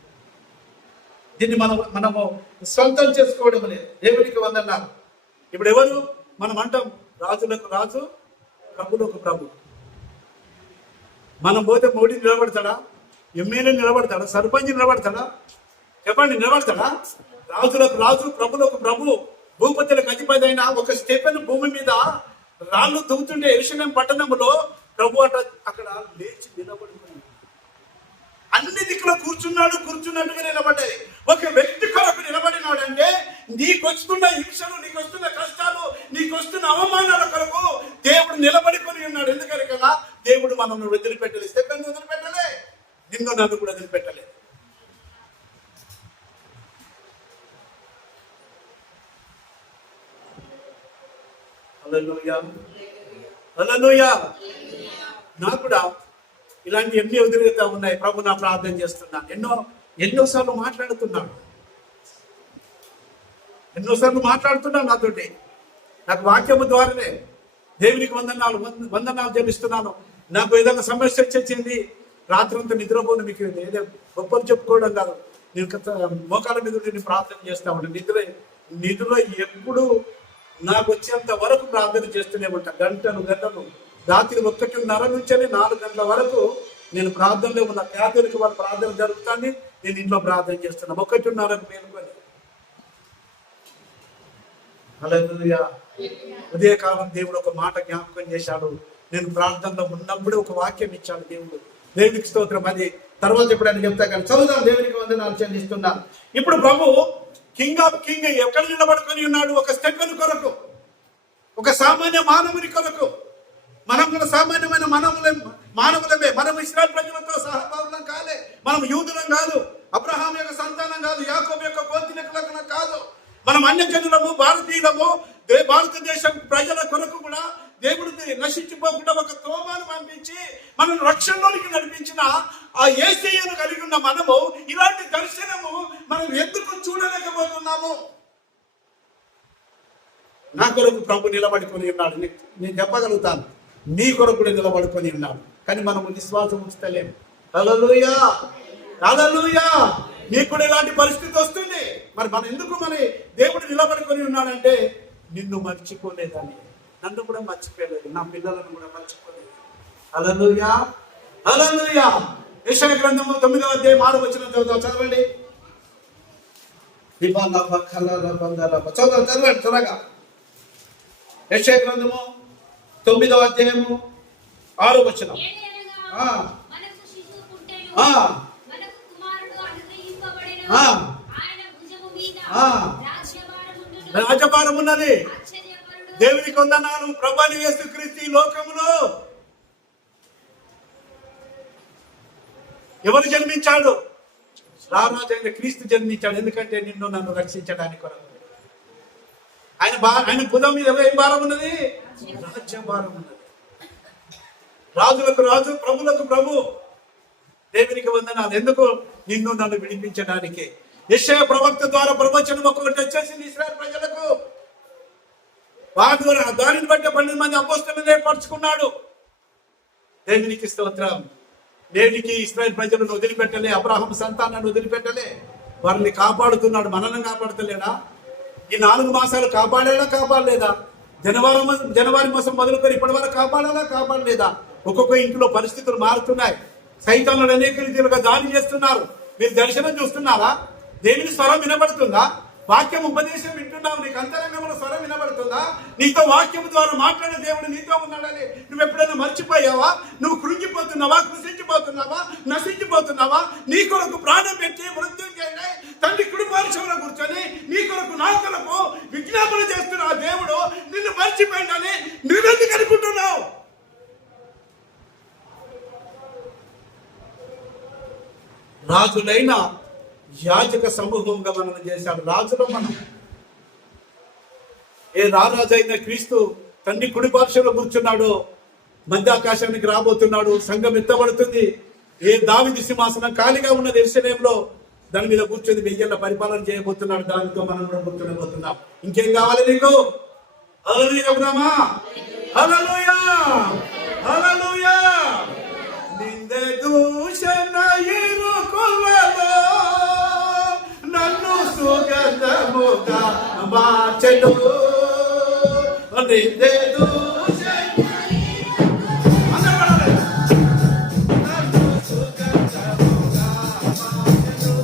దీన్ని మనము సొంతం చేసుకోవడం లేదు. దేవునికి వందనాలు. ఇప్పుడు ఎవరు మనం అంటాం, రాజులకు రాజు, ప్రభులకు ప్రభు. మనం పోతే మోడీ నిలబడతాడా, ఎమ్మెల్యే నిలబడతాడా, సర్పంచ్ నిలబడతాడా? చెప్పండి, నిలబడతాడా? రాజులకు రాజు, ప్రభులకు ప్రభు, భూపతులకు అధిపతి అయిన ఒక స్టెఫెను భూమి మీద రాళ్ళు దువ్వుతుంటే యెరూషలేము పట్టణంలో ప్రభు అక్కడ లేచి నిలబడుకున్నాడు. అన్ని దిక్కులో కూర్చున్నట్టుగా నిలబడ్డది. ఒక వ్యక్తి కొరకు నిలబడినాడంటే నీకు వస్తున్న హింసలు, నీకు వస్తున్న కష్టాలు, నీకు వస్తున్న అవమానాల కొరకు దేవుడు నిలబడుకొని ఉన్నాడు. ఎందుకని కదా, దేవుడు మనల్ని వదిలిపెట్టలేదు. స్టెఫెను వదిలిపెట్టలే, నిన్ను నన్ను కూడా వదిలిపెట్టలేదు. హల్లెలూయా, హల్లెలూయా. నాకు కూడా ఇలాంటి ఎన్ని ఎదురుతా ఉన్నాయి. ప్రభు, నా ప్రార్థన చేస్తున్నాను. ఎన్నోసార్లు మాట్లాడుతున్నాను నాతోటి. నాకు వాక్యము ద్వారానే దేవునికి వందనాలు చెల్లిస్తున్నాను. నాకు ఏదైనా సమస్య వచ్చింది, రాత్రి అంతా నిద్రపోను. మీకు ఏదో గొప్పలు చెప్పుకోవడం కాదు, నేను మోకాల మీద నేను ప్రార్థన చేస్తా ఉంటాను. నిధులో ఎప్పుడు నాకు వచ్చేంత వరకు ప్రార్థన చేస్తూనే ఉంటా. గంటలు రాత్రి 1:30 నుంచి 4 గంటల వరకు నేను ప్రార్థనలో ఉన్న. క్యాథలిక్ వాళ్ళ ప్రార్థన జరుగుతుంది, నేను ఇంట్లో ప్రార్థన చేస్తున్నా 1:30కు మేలుకొని. హల్లెలూయా. ఉదయకాలం దేవుడు ఒక మాట జ్ఞాపకం చేశాడు. నేను ప్రార్థనలో ఉన్నప్పుడు ఒక వాక్యం ఇచ్చాడు దేవుడు. దేవునికి స్తోత్రం. అది తర్వాత ఎప్పుడైనా చెప్తా కానీ చదువుదాం. దేవునికి వందనాలు చెల్లిస్తున్నాను. ఇప్పుడు ప్రభు కింగ్ ఆఫ్ కింగ్ ఎక్కడ నిలబడుకొని ఉన్నాడు? ఒక స్టెఫెను కొరకు, ఒక సామాన్య మానవుని కొరకు. మనం కూడా సామాన్యమైన మానవులమే. మనం ఇశ్రాయేలు ప్రజలతో సహభాగులం కాలే. మనం యూదులం కాదు, అబ్రహాం యొక్క సంతానం కాదు, యాకోబు యొక్క గోత్రికులం కాదు. మనం అన్యజనులము, భారతీయులము. భారతదేశం ప్రజల కొరకు కూడా దేవుడు నశించిపోకుండా ఒక తోమాను పంపించి మనం రక్షణలోనికి నడిపించిన ఆ యేసయ్యను కలిగి ఉన్న మనము ఇలాంటి దర్శనము మనం ఎందుకు చూడలేకపోతున్నాము? నా కొరకు ప్రభు నిలబడుకొని ఉన్నాడు. నేను చెప్పగలుగుతాను, నీ కొరకు కూడా నిలబడుకొని ఉన్నాడు. కానీ మనము విశ్వాసం ఉంచలేము. హల్లెలూయా, హల్లెలూయా. నీకు కూడా ఇలాంటి పరిస్థితి వస్తుంది. మనం ఎందుకు దేవుడు నిలబడుకొని ఉన్నాడంటే నిన్ను మర్చిపోలేదని. నన్ను కూడా మర్చిపోలేదు, నా పిల్లలను కూడా మర్చిపోలేదు. హల్లెలూయా, హల్లెలూయా. యెషయా గ్రంథము 9వ అధ్యాయం 6వ వచనం చదవండి. చదవండి త్వరగా. యెషయా గ్రంథము 9వ అధ్యాయము 6వ వచనం. రాజభారం ఉన్నది. దేవునికి వందనాలు. ప్రభువైన యేసుక్రీస్తు ఈ లోకములో ఎవరు జన్మించాడు? రారాజైన క్రీస్తు జన్మించాడు. ఎందుకంటే నిన్ను నన్ను రక్షించడానికి కొరకు. ఆయన భుజం మీద ఏం భారం ఉన్నది? రాజ్యభారం ఉన్నది. రాజులకు రాజు, ప్రభులకు ప్రభు. దేవునికి వందనాలు. ఎందుకు? నిన్ను నన్ను విడిపించడానికి. యెషయా ప్రవక్త ద్వారా ప్రవచనం ఒకటి వచ్చేసింది ఇశ్రాయేలు ప్రజలకు. వారి ద్వారా దానిని బట్టి 12 మంది అపోస్తలులను ఏర్పరచుకున్నాడు. దేవునికి స్తోత్రం. నేటికి ఇశ్రాయేలు ప్రజలను వదిలిపెట్టలే, అబ్రహాం సంతానాన్ని వదిలిపెట్టలే. వారిని కాపాడుతున్నాడు. మనల్ని కాపాడుతలేడా? ఈ 4 మాసాలు కాపాడలేదా? జనవరి మాసం మొదలుకొని ఇప్పటి వరకు కాపాడలేదా? ఒక్కొక్క ఇంట్లో పరిస్థితులు మారుతున్నాయి. సైతాన్లు అనేక రీతిలుగా దాడి చేస్తున్నారు. మీరు దర్శనం చూస్తున్నారా? దేవుని స్వరం వినబడుతుందా? వాక్యం ఉపదేశం వింటున్నావు, నీకు అంతరంగంలో స్వరం వినబడుతుందా? నీతో వాక్యం ద్వారా మాట్లాడే దేవుడు నీతో ఉన్నాడని నువ్వు ఎప్పుడైనా మర్చిపోయావా? నువ్వు కృంగిపోతున్నావా, కృషించిపోతున్నావా, నశించిపోతున్నావా? నీ కొరకు ప్రాణం పెట్టి మృత్యుంజయుడై తండ్రి కుడి పార్శ్వంలో కూర్చొని నీ కొరకు నా కొరకు విజ్ఞాపన చేస్తున్న ఆ దేవుడు నిన్ను మర్చిపోయిందని నువ్వెందుకు అనుకుంటున్నావు? రాజులైన యాజక సమూహంగా మనల్ని చేశాడు. రాజులో మనం ఏ రారాజు అయిన క్రీస్తు తండ్రి కుడి పార్శ్వంలో కూర్చున్నాడో మధ్యాకాశానికి రాబోతున్నాడు. సంఘం ఎత్తబడుతుంది. ఏ దావీదు సింహాసనం ఖాళీగా ఉన్న యెరూషలేములో దాని మీద కూర్చొని 1000 ఏళ్ల పరిపాలన చేయబోతున్నాడు. దానితో మనం కూడా కూర్చోబోతున్నాం. ఇంకేం కావాలి నీకు? హల్లెలూయా చెబుదామా? హల్లెలూయా, హల్లెలూయా. నిందె దూషణ ఇరుకులలో నన్ను సుగంధముగా మార్చెను. నిందె దూషణ అందరూ నన్ను సుగంధముగా మార్చెను.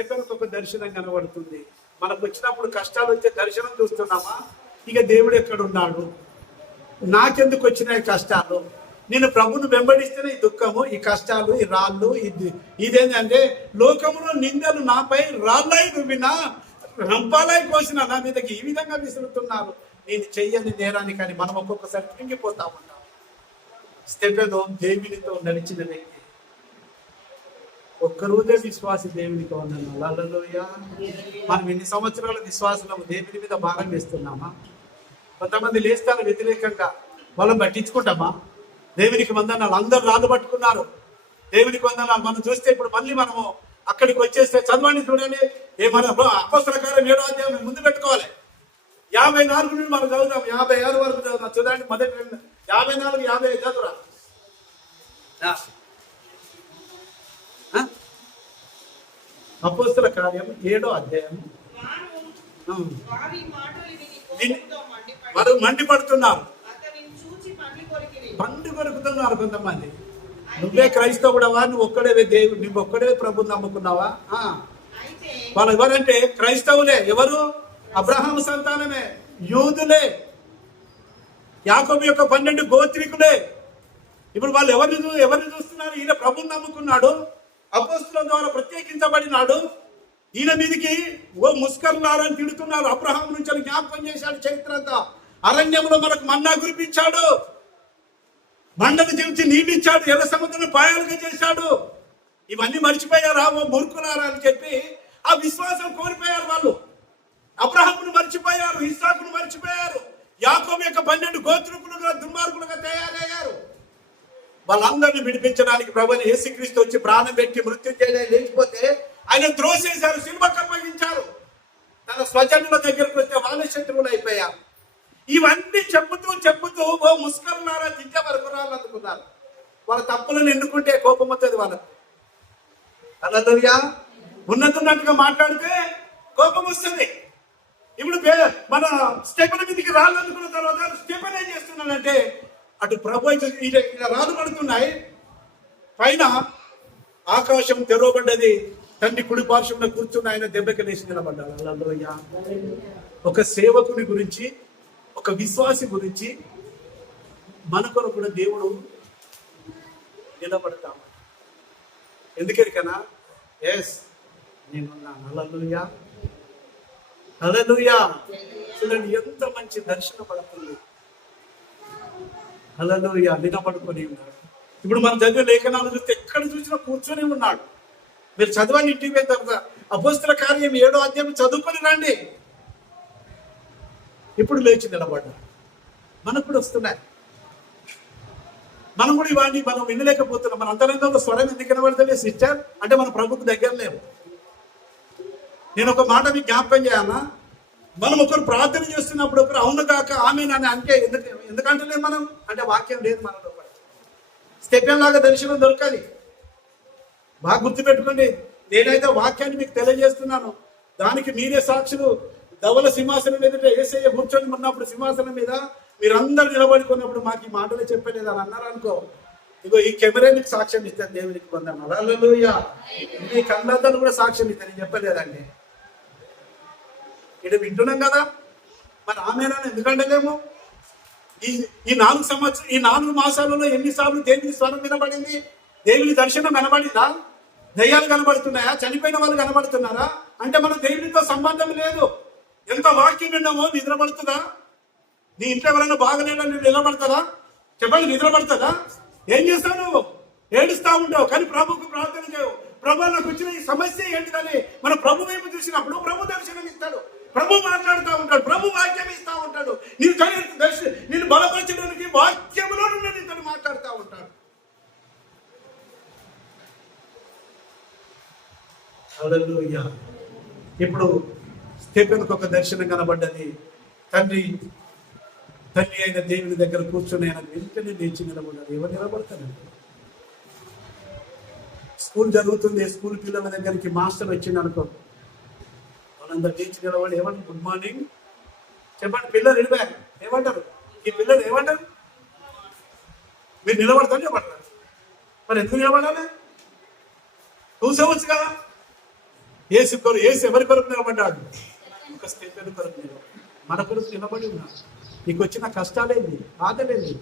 స్టెఫెన్కి ఒక దర్శనం కనబడుతుంది. మనకు వచ్చినప్పుడు కష్టాలు వచ్చే దర్శనం చూస్తున్నామా, ఇక దేవుడు ఎక్కడున్నాడు, నాకెందుకు వచ్చినాయి కష్టాలు, నేను ప్రభుని వెంబడిస్తేనే ఈ దుఃఖము, ఈ కష్టాలు, ఈ రాళ్ళు, ఇదేంటంటే లోకములో నిందలు నాపై రాళ్ళై నువ్వినా రంపాలై కోసిన నా మీదకి ఈ విధంగా విసురుతున్నారు, నేను చెయ్యని నేరాని. కానీ మనం ఒక్కొక్కసారి తిరిగిపోతా ఉంటాం. స్టెఫెను దేవునితో నడిచిన వ్యక్తి, ఒక్కరోజే విశ్వాసి దేవునితో ఉన్నాను. హల్లెలూయా. మనం ఎన్ని సంవత్సరాల విశ్వాసం దేవుని మీద భారం వేస్తున్నామా? కొంతమంది లేస్తారు వ్యతిరేకంగా, వాళ్ళని పట్టించుకుంటామా? దేవునికి వందనాలు, అందరు రాళ్ళు పట్టుకున్నారు, దేవునికి వందనాలు. మనం చూస్తే ఇప్పుడు మళ్ళీ మనము అక్కడికి వచ్చేస్తే చదవండి, చూడండి, మన అపొస్తలుల కార్యం 7వ అధ్యాయం ముందు పెట్టుకోవాలి. 54 నుండి మనం చదువుతాం, 56 వరకు చదువుతాం. చూడండి, మొదటి 54, 55 చదువురా. అపొస్తలుల కార్యం 7వ అధ్యాయం. వారు మండిపడుతున్నారు, పండు కొరుకుతున్నారు కొంతమంది. నువ్వే క్రైస్తవుడవా, నువ్వు ఒక్కడే దేవుడు, నువ్వు ఒక్కడే ప్రభుని నమ్ముకున్నావా? వాళ్ళు ఎవరంటే క్రైస్తవులే. ఎవరు? అబ్రహాం సంతానమే, యూదులే, యాకోబు యొక్క 12 గోత్రికులే. ఇప్పుడు వాళ్ళు ఎవరిని చూస్తున్నారు? ఈయన ప్రభుని నమ్ముకున్నాడు, అపొస్తలుల ద్వారా ప్రత్యేకించబడినాడు, ఈయన మీదికి ఓ ముస్కర్లారని తిడుతున్నారు. అబ్రహాం నుంచి జ్ఞాపకం చేశాడు చరిత్ర అంతా. అరణ్యంలో మనకు మన్నా కురిపించాడు, మండను చేసి నీళ్ళు ఇచ్చాడు, ఎర్ర సముద్రం పాయాలుగా చేశాడు. ఇవన్నీ మర్చిపోయారా ఓ మూర్ఖులారా అని చెప్పి ఆ విశ్వాసం కోల్పోయారు వాళ్ళు. అబ్రహామును మర్చిపోయారు, ఇస్సాకును మర్చిపోయారు, యాకోబు యొక్క 12 గోత్రికులుగా దుర్మార్గులుగా తయారయ్యారు. వాళ్ళందరినీ విడిపించడానికి ప్రభువైన యేసుక్రీస్తు వచ్చి ప్రాణం పెట్టి మృత్యుంజయుడై లేచిపోతే ఆయన త్రోసేశారు, సిలువకు అప్పగించారు. తన స్వజనుల దగ్గరకు వస్తే వాళ్ళ శత్రువులు అయిపోయారు. ఇవన్నీ చెప్పుతూ ఓ ముస్కరులారా దిద్య వరకు రాళ్ళనుకున్నారు. వాళ్ళ తప్పులను ఎన్నుకుంటే కోపం వస్తుంది వాళ్ళకు. హల్లెలూయా. ఉన్నట్టుగా మాట్లాడితే కోపం వస్తుంది. ఇప్పుడు మన స్టెఫెను మీదకి రాళ్ళు అనుకున్న తర్వాత స్టెఫెను ఏం చేస్తున్నాడంటే, అటు ప్రభు ఇలా రాళ్ళు పడుతున్నాయి, పైన ఆకాశం తెరవబడ్డది, తండ్రి కుడి పార్శ్వంలో కూర్చున్న ఆయన దెబ్బకి లేచి నిలబడ్డాడు. హల్లెలూయా. ఒక సేవకుని గురించి, ఒక విశ్వాసి గురించి మన కొరకు కూడా దేవుడు నిలబడతాము. ఎందుకనా? ఎస్, నేనున్నాను. హల్లెలూయా, హల్లెలూయా. చూడండి ఎంత మంచి దర్శనం పడుతుంది. హల్లెలూయా. నిలబడుకొని ఉన్నాడు. ఇప్పుడు మన చదివే లేఖనాలు చూస్తే ఎక్కడ చూసినా కూర్చొని ఉన్నాడు. మీరు చదవండి ఇంటికి పోయిన తర్వాత. అపొస్తలుల కార్యం 7వ అధ్యాయం చదువుకొని రండి. ఇప్పుడు లేచి నిలబడ్డాడు. మనకు కూడా వస్తున్నాయి, మనం కూడా ఇవన్నీ మనం వినలేకపోతున్నాం. మన అంతరంగంలో స్వరం ఎందుకు వినబడతలే సిస్టర్ అంటే మన ప్రభుకు దగ్గర లేవు. నేను ఒక మాట మీకు జ్ఞాపకం చేయాలా, మనం ఒకరు ప్రార్థన చేస్తున్నప్పుడు ఒకరు అవును కాక ఆమె అని అంటే ఎందుకంటే లేదు మనం అంటే వాక్యం లేదు మనలో. స్టెఫెను లాగా దర్శనం దొరకాలి. బాగా గుర్తుపెట్టుకోండి, నేనైతే వాక్యాన్ని మీకు తెలియజేస్తున్నాను, దానికి మీరే సాక్షులు. ధవల సింహాసనం మీద యేసయ్య కూర్చొని ఉన్నప్పుడు సింహాసనం మీద మీరందరూ నిలబడుకున్నప్పుడు మాకు ఈ మాటలు చెప్పలేదు అని అన్నారు అనుకో, ఇగో ఈ కెమెరా మీకు సాక్ష్యం ఇస్తాను. దేవునికి వందనాలు. హల్లెలూయా. మీ కళ్ళందరూ కూడా సాక్ష్యం ఇస్తాను, నేను చెప్పలేదండి. ఇక్కడ వింటున్నాం కదా, మరి ఆమెనా ఎందుకంటేనేమో ఈ 4 మాసాలలో ఎన్నిసార్లు దేవుని స్వరం వినబడింది? దేవుని దర్శనం కనబడిందా? దయ్యాలు కనబడుతున్నాయా? చనిపోయిన వాళ్ళు కనబడుతున్నారా? అంటే మన దేవునితో సంబంధం లేదు. ఎంత వాక్యం విన్నామో నిద్రపడుతుందా? నీ ఇంట్లో ఎవరైనా బాగలేదని నిలబడతారా? చెప్పండి, నిద్రపడుతుందా? ఏం చేస్తావు? నువ్వు ఏడుస్తా ఉంటావు, కానీ ప్రభుకు ప్రార్థన చేయవు. ప్రభు నాకు వచ్చిన ఈ సమస్య ఏంటిదని మన ప్రభు వైపు చూసినప్పుడు ప్రభు దర్శనం ఇస్తాడు, ప్రభు మాట్లాడుతూ ఉంటాడు, ప్రభు వాక్యం ఇస్తా ఉంటాడు. నేను బలపరచడానికి వాక్యంలో నుండి నీతో మాట్లాడుతూ ఉంటాడు. హల్లెలూయా. ఇప్పుడు స్టెఫెనుకు ఒక దర్శనం కనబడ్డది. తండ్రి అయిన దేవుని దగ్గర కూర్చొని ఆయన వెంటనే లేచి నిలబడ్డాడు. ఎవరు నిలబడతారండి? స్కూల్ జరుగుతుంది, స్కూల్ పిల్లల దగ్గరికి మాస్టర్ వచ్చింది అనుకో, వాళ్ళందరూ లేచి నిలబడి ఏమంటారు? గుడ్ మార్నింగ్ చెప్పండి. పిల్లలు వెళ్ళిపోయారు, ఏమంటారు? ఈ పిల్లలు ఏమంటారు? మీరు నిలబడతారు, నిలబడతారు. మరి ఎందుకు నిలబడాలి? చూసేవచ్చు కదా. యేసు ఎవరి కొరకు నిలబడ్డాడు? ఒక స్టెఫెను కొరకు నిలబడ్డాడు. మన కొరకు నిలబడి ఉన్నాడు. నీకు వచ్చిన కష్టాలేంది, బాధలేంది?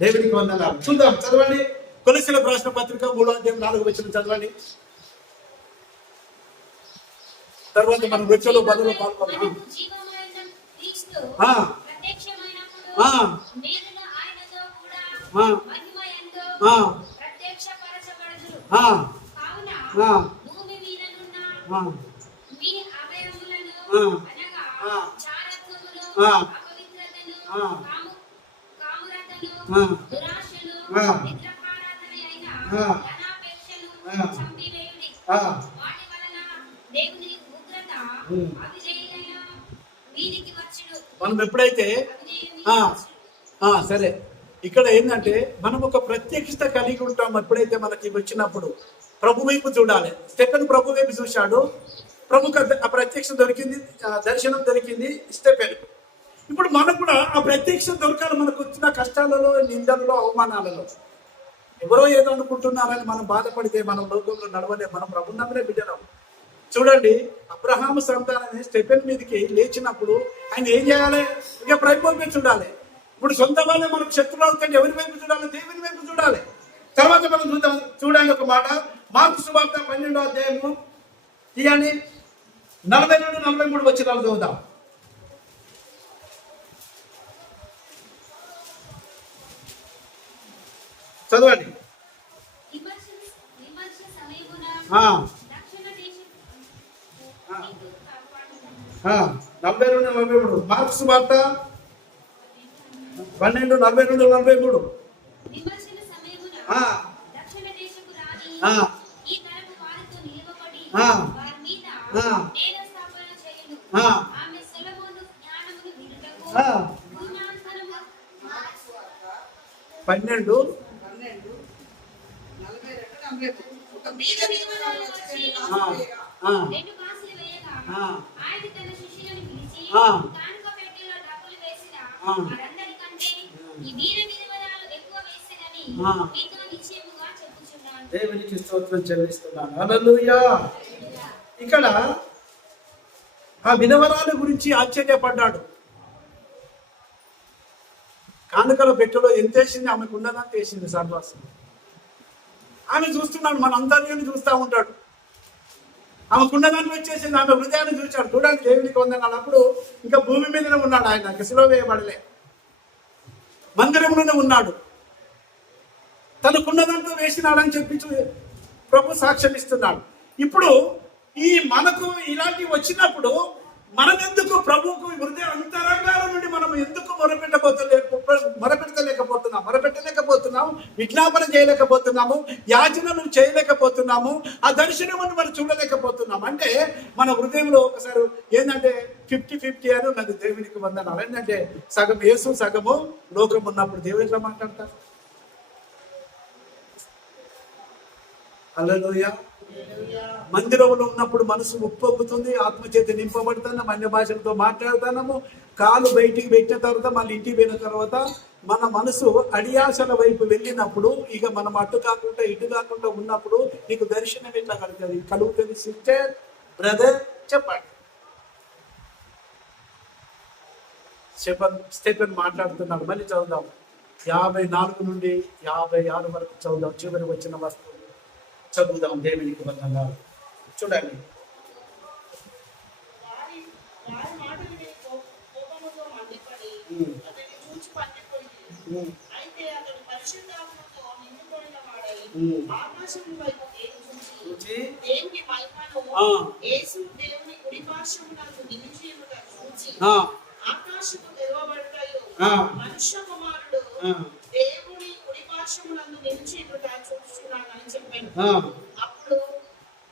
దేవునికి వందనాలు. చూద్దాం, చదవండి. కొలస్సీలకు రాసిన పత్రిక 3:4 చదవండి. తర్వాత మనం వృక్షలో బదులు పాల్గొన్నాం. మనకు జీవమైన క్రీస్తు ఆ. ప్రత్యక్షమైనప్పుడు ఆ. మీరును ఆయనతో కూడా ఆ. మహిమయందు ఆ. ప్రత్యక్షపరచబడుదురు. ఆ. కావున ఆ. భూమి మీదనున్న ఆ. మీ అవయవములను ఆ. అనగా ఆ. చారత్వమును, ఆ. అపవిత్రతను, ఆ. కామురతను, ఆ. దురాశను, ఆ. నిద్రాహారాధన అయిన ఆ. ధనాపేక్షను ఆ. చంపివేయుడి. ఆ. వాటి వలన దేవుని ఉగ్రత ఉమ్. అవిధేయులైన వీరికి వచ్చును. మనం ఎప్పుడైతే సరే, ఇక్కడ ఏంటంటే మనం ఒక ప్రత్యక్షత కలిగి ఉంటాం. ఎప్పుడైతే మనకి వచ్చినప్పుడు ప్రభు వైపు చూడాలి. స్టెఫెన్ ప్రభు వైపు చూశాడు. ప్రభుకు ఆ ప్రత్యక్ష దొరికింది, దర్శనం దొరికింది స్టెఫెన్. ఇప్పుడు మనకు కూడా ఆ ప్రత్యక్ష దొరకాలి. మనకు వచ్చిన కష్టాలలో, నిందలలో, అవమానాలలో. ఎవరో ఏదో అనుకుంటున్నారని మనం బాధపడితే మనం లోకంలో నడవలే. మనం ప్రభు నమ్మిన బిడ్డలం. చూడండి, అబ్రహాము సంతానాన్ని స్టెఫెన్ మీదకి లేచినప్పుడు ఆయన ఏం చేయాలి? ఇక ప్రభు వైపు చూడాలి. ఇప్పుడు సొంత వాళ్ళే మనకు శత్రువులు అవుతుంటే ఎవరి వైపు చూడాలి? దేవుని వైపు చూడాలి. తర్వాత మనం చూడాలి ఒక మాట. మార్కు సువార్త 12వ అధ్యాయము తీయండి, 42-43 వచనాలు చదువుదాం. చదవండి. విమర్శ సమయమున దక్షిణ దేశం 42-43 మార్కు సువార్త 12:42-43. విమర్శన సమయమున దక్షిణ దేశపు రాణి ఈ తరపు వారితో నిలవబడి వారి మీద నేర స్థాపన చేయును. ఆమె సొలొమోను జ్ఞానమును వినుటకు భూమ్యాంతరము 12 రెండు కాసులు వేయగా ఆయన తన శిష్యులను పిలిచి కానుక పెట్టెలో డబ్బులు వేసిన వారందరికంటే ఈ వీర విధవరాలు ఎక్కువ వేసినని మీతో నిశ్చయముగా చెప్పుచున్నాను. దేవునికి స్తోత్రం చెల్లిస్తున్నాను. హల్లెలూయా. ఇక్కడ ఆ విధవరాల గురించి ఆశ్చర్యపడ్డాడు. కానుకల పెట్టెలో ఎంత వేసింది? ఆమెకు ఉన్నదంత వేసింది సర్వాసం. ఆమె చూస్తున్నాడు, మన అందరినీ చూస్తూ ఉంటాడు. ఆమెకున్నదాన్ని వచ్చేసింది. ఆమె హృదయాన్ని చూశాడు. చూడండి, దేవునికి వందనాలు. అప్పుడు ఇంకా భూమి మీదనే ఉన్నాడు. ఆయన సిలువ వేయబడలే, మందిరంలోనే ఉన్నాడు. తనకున్నదంతా వేసినాడని చెప్పి ప్రభు సాక్ష్యం ఇస్తున్నాడు. ఇప్పుడు ఈ మనకు ఇలాంటివి వచ్చినప్పుడు మనం ఎందుకు ప్రభువుకు హృదయ అంతరంగాల నుండి మనం ఎందుకు మొరపెట్టలేకపోతున్నాము, విజ్ఞాపన చేయలేకపోతున్నాము, యాచనలు చేయలేకపోతున్నాము, ఆ దర్శనమును మనం చూడలేకపోతున్నాము. అంటే మన హృదయంలో ఒకసారి ఏంటంటే 50-50 అని ఉన్నది. దేవునికి వందనాలు. ఏంటంటే సగం యేసు సగము లోకం ఉన్నప్పుడు దేవుడు ఎట్లా మాట్లాడతారు? హల్లెలూయా. మందిరంలో ఉన్నప్పుడు మనసు ఉప్పొంగుతుంది, ఆత్మచేత నింపబడుతున్నాం, అన్య భాషలతో మాట్లాడుతున్నాము. కాలు బయటికి పెట్టిన తర్వాత మళ్ళీ ఇంటికి పోయిన తర్వాత మన మనసు అడియాసల వైపు వెళ్ళినప్పుడు, ఇక మనం అటు కాకుండా ఇటు కాకుండా ఉన్నప్పుడు నీకు దర్శనం ఎట్లా కలుగుతుంది? సిస్టర్, బ్రదర్, చెప్పండి. స్టెఫెన్ మాట్లాడుతున్నాడు. మళ్ళీ చదువుదాం. 54-56 వరకు చదువుదాం. చివరి వచ్చిన వస్తువు చదువుదాం. దేవునికి వందనాలు. చూడండి. మనుష్య కుమారుడు దేవుని కుడి పార్శ్వమునందు నిలిచియుండుట చూస్తున్నానని చెప్పాను. అప్పుడు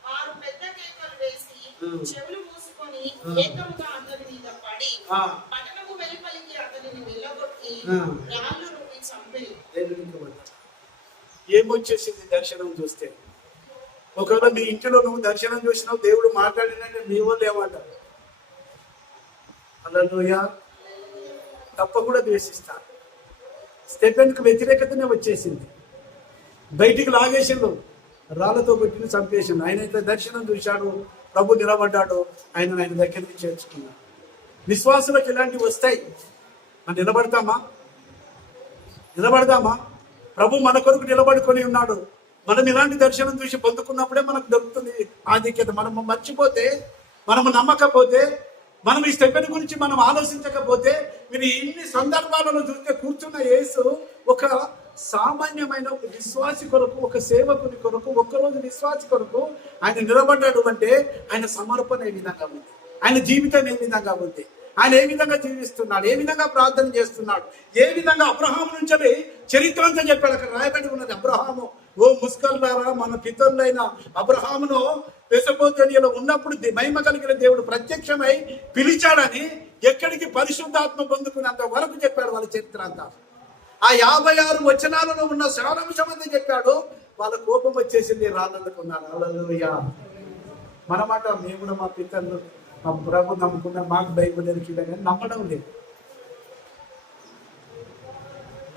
వారు పెద్ద కేకలు వేసి చెవులు మూసుకొని ఏకముగా అతని మీద పడి పట్టణము వెలుపలికి అతనిని వెళ్ళగొట్టి రాళ్ళు రువ్వి చంపారు. ఏమొచ్చేసింది దర్శనం చూస్తే? ఒకవేళ మీ ఇంటిలో నువ్వు దర్శనం చూసినావు, దేవుడు మాట్లాడినంటే నీ వాళ్ళు ఏమంటారు? హల్లెలూయా. తప్పకుండా ద్వేషిస్తారు. స్టెఫెన్కు వ్యతిరేకతనే వచ్చేసింది. బయటికి లాగేసిండు, రాళ్లతో కొట్టిన చంపేసిండు. ఆయన అయితే దర్శనం చూశాడు, ప్రభు నిలబడ్డాడు, ఆయన దగ్గరికి చేర్చుకున్నాడు. విశ్వాసులకు ఇలాంటివి వస్తాయి. మనం నిలబడదామా? ప్రభు మన కొరకు నిలబడుకొని ఉన్నాడు. మనం ఇలాంటి దర్శనం చూసి పొందుకున్నప్పుడే మనకు దొరుకుతుంది ఆధిక్యత. మనము మర్చిపోతే, మనము నమ్మకపోతే, మనం ఈ స్టెపెన్ గురించి మనం ఆలోచించకపోతే, మీరు ఇన్ని సందర్భాలను చూస్తే కూర్చున్న యేసు ఒక సామాన్యమైన ఒక విశ్వాసి కొరకు, ఒక సేవకుని కొరకు, ఒక్కరోజు విశ్వాసి కొరకు ఆయన నిలబడ్డాడు అంటే ఆయన సమర్పణ ఏ విధంగా ఉంది, ఆయన జీవితం ఏ విధంగా ఉంది, ఆయన ఏ విధంగా జీవిస్తున్నాడు, ఏ విధంగా ప్రార్థన చేస్తున్నాడు, ఏ విధంగా అబ్రహాము నుంచి చరిత్ర అంతా చెప్పాడు. అక్కడ రాయబడి ఉన్నది, అబ్రహాము ఓ ముస్కల్లారా, మన పితరులైన అబ్రహామును పెసపోతనియలో ఉన్నప్పుడు మహిమ కలిగిన దేవుడు ప్రత్యక్షమై పిలిచాడని, ఎక్కడికి పరిశుద్ధాత్మ పొందుకున్నంత వరకు చెప్పాడు వాళ్ళ చరిత్ర అంతా. ఆ 56 వచనాలలో ఉన్న సారాంశం అంతా చెప్పాడు. వాళ్ళ కోపం వచ్చేసింది, రాళ్ళకున్నారు. హల్లెలూయా. మనమాట మేము కూడా మా పితరులు మా ప్రభు నమ్ముకున్న, మాకు బైబిల్ కానీ నమ్మడం లేదు.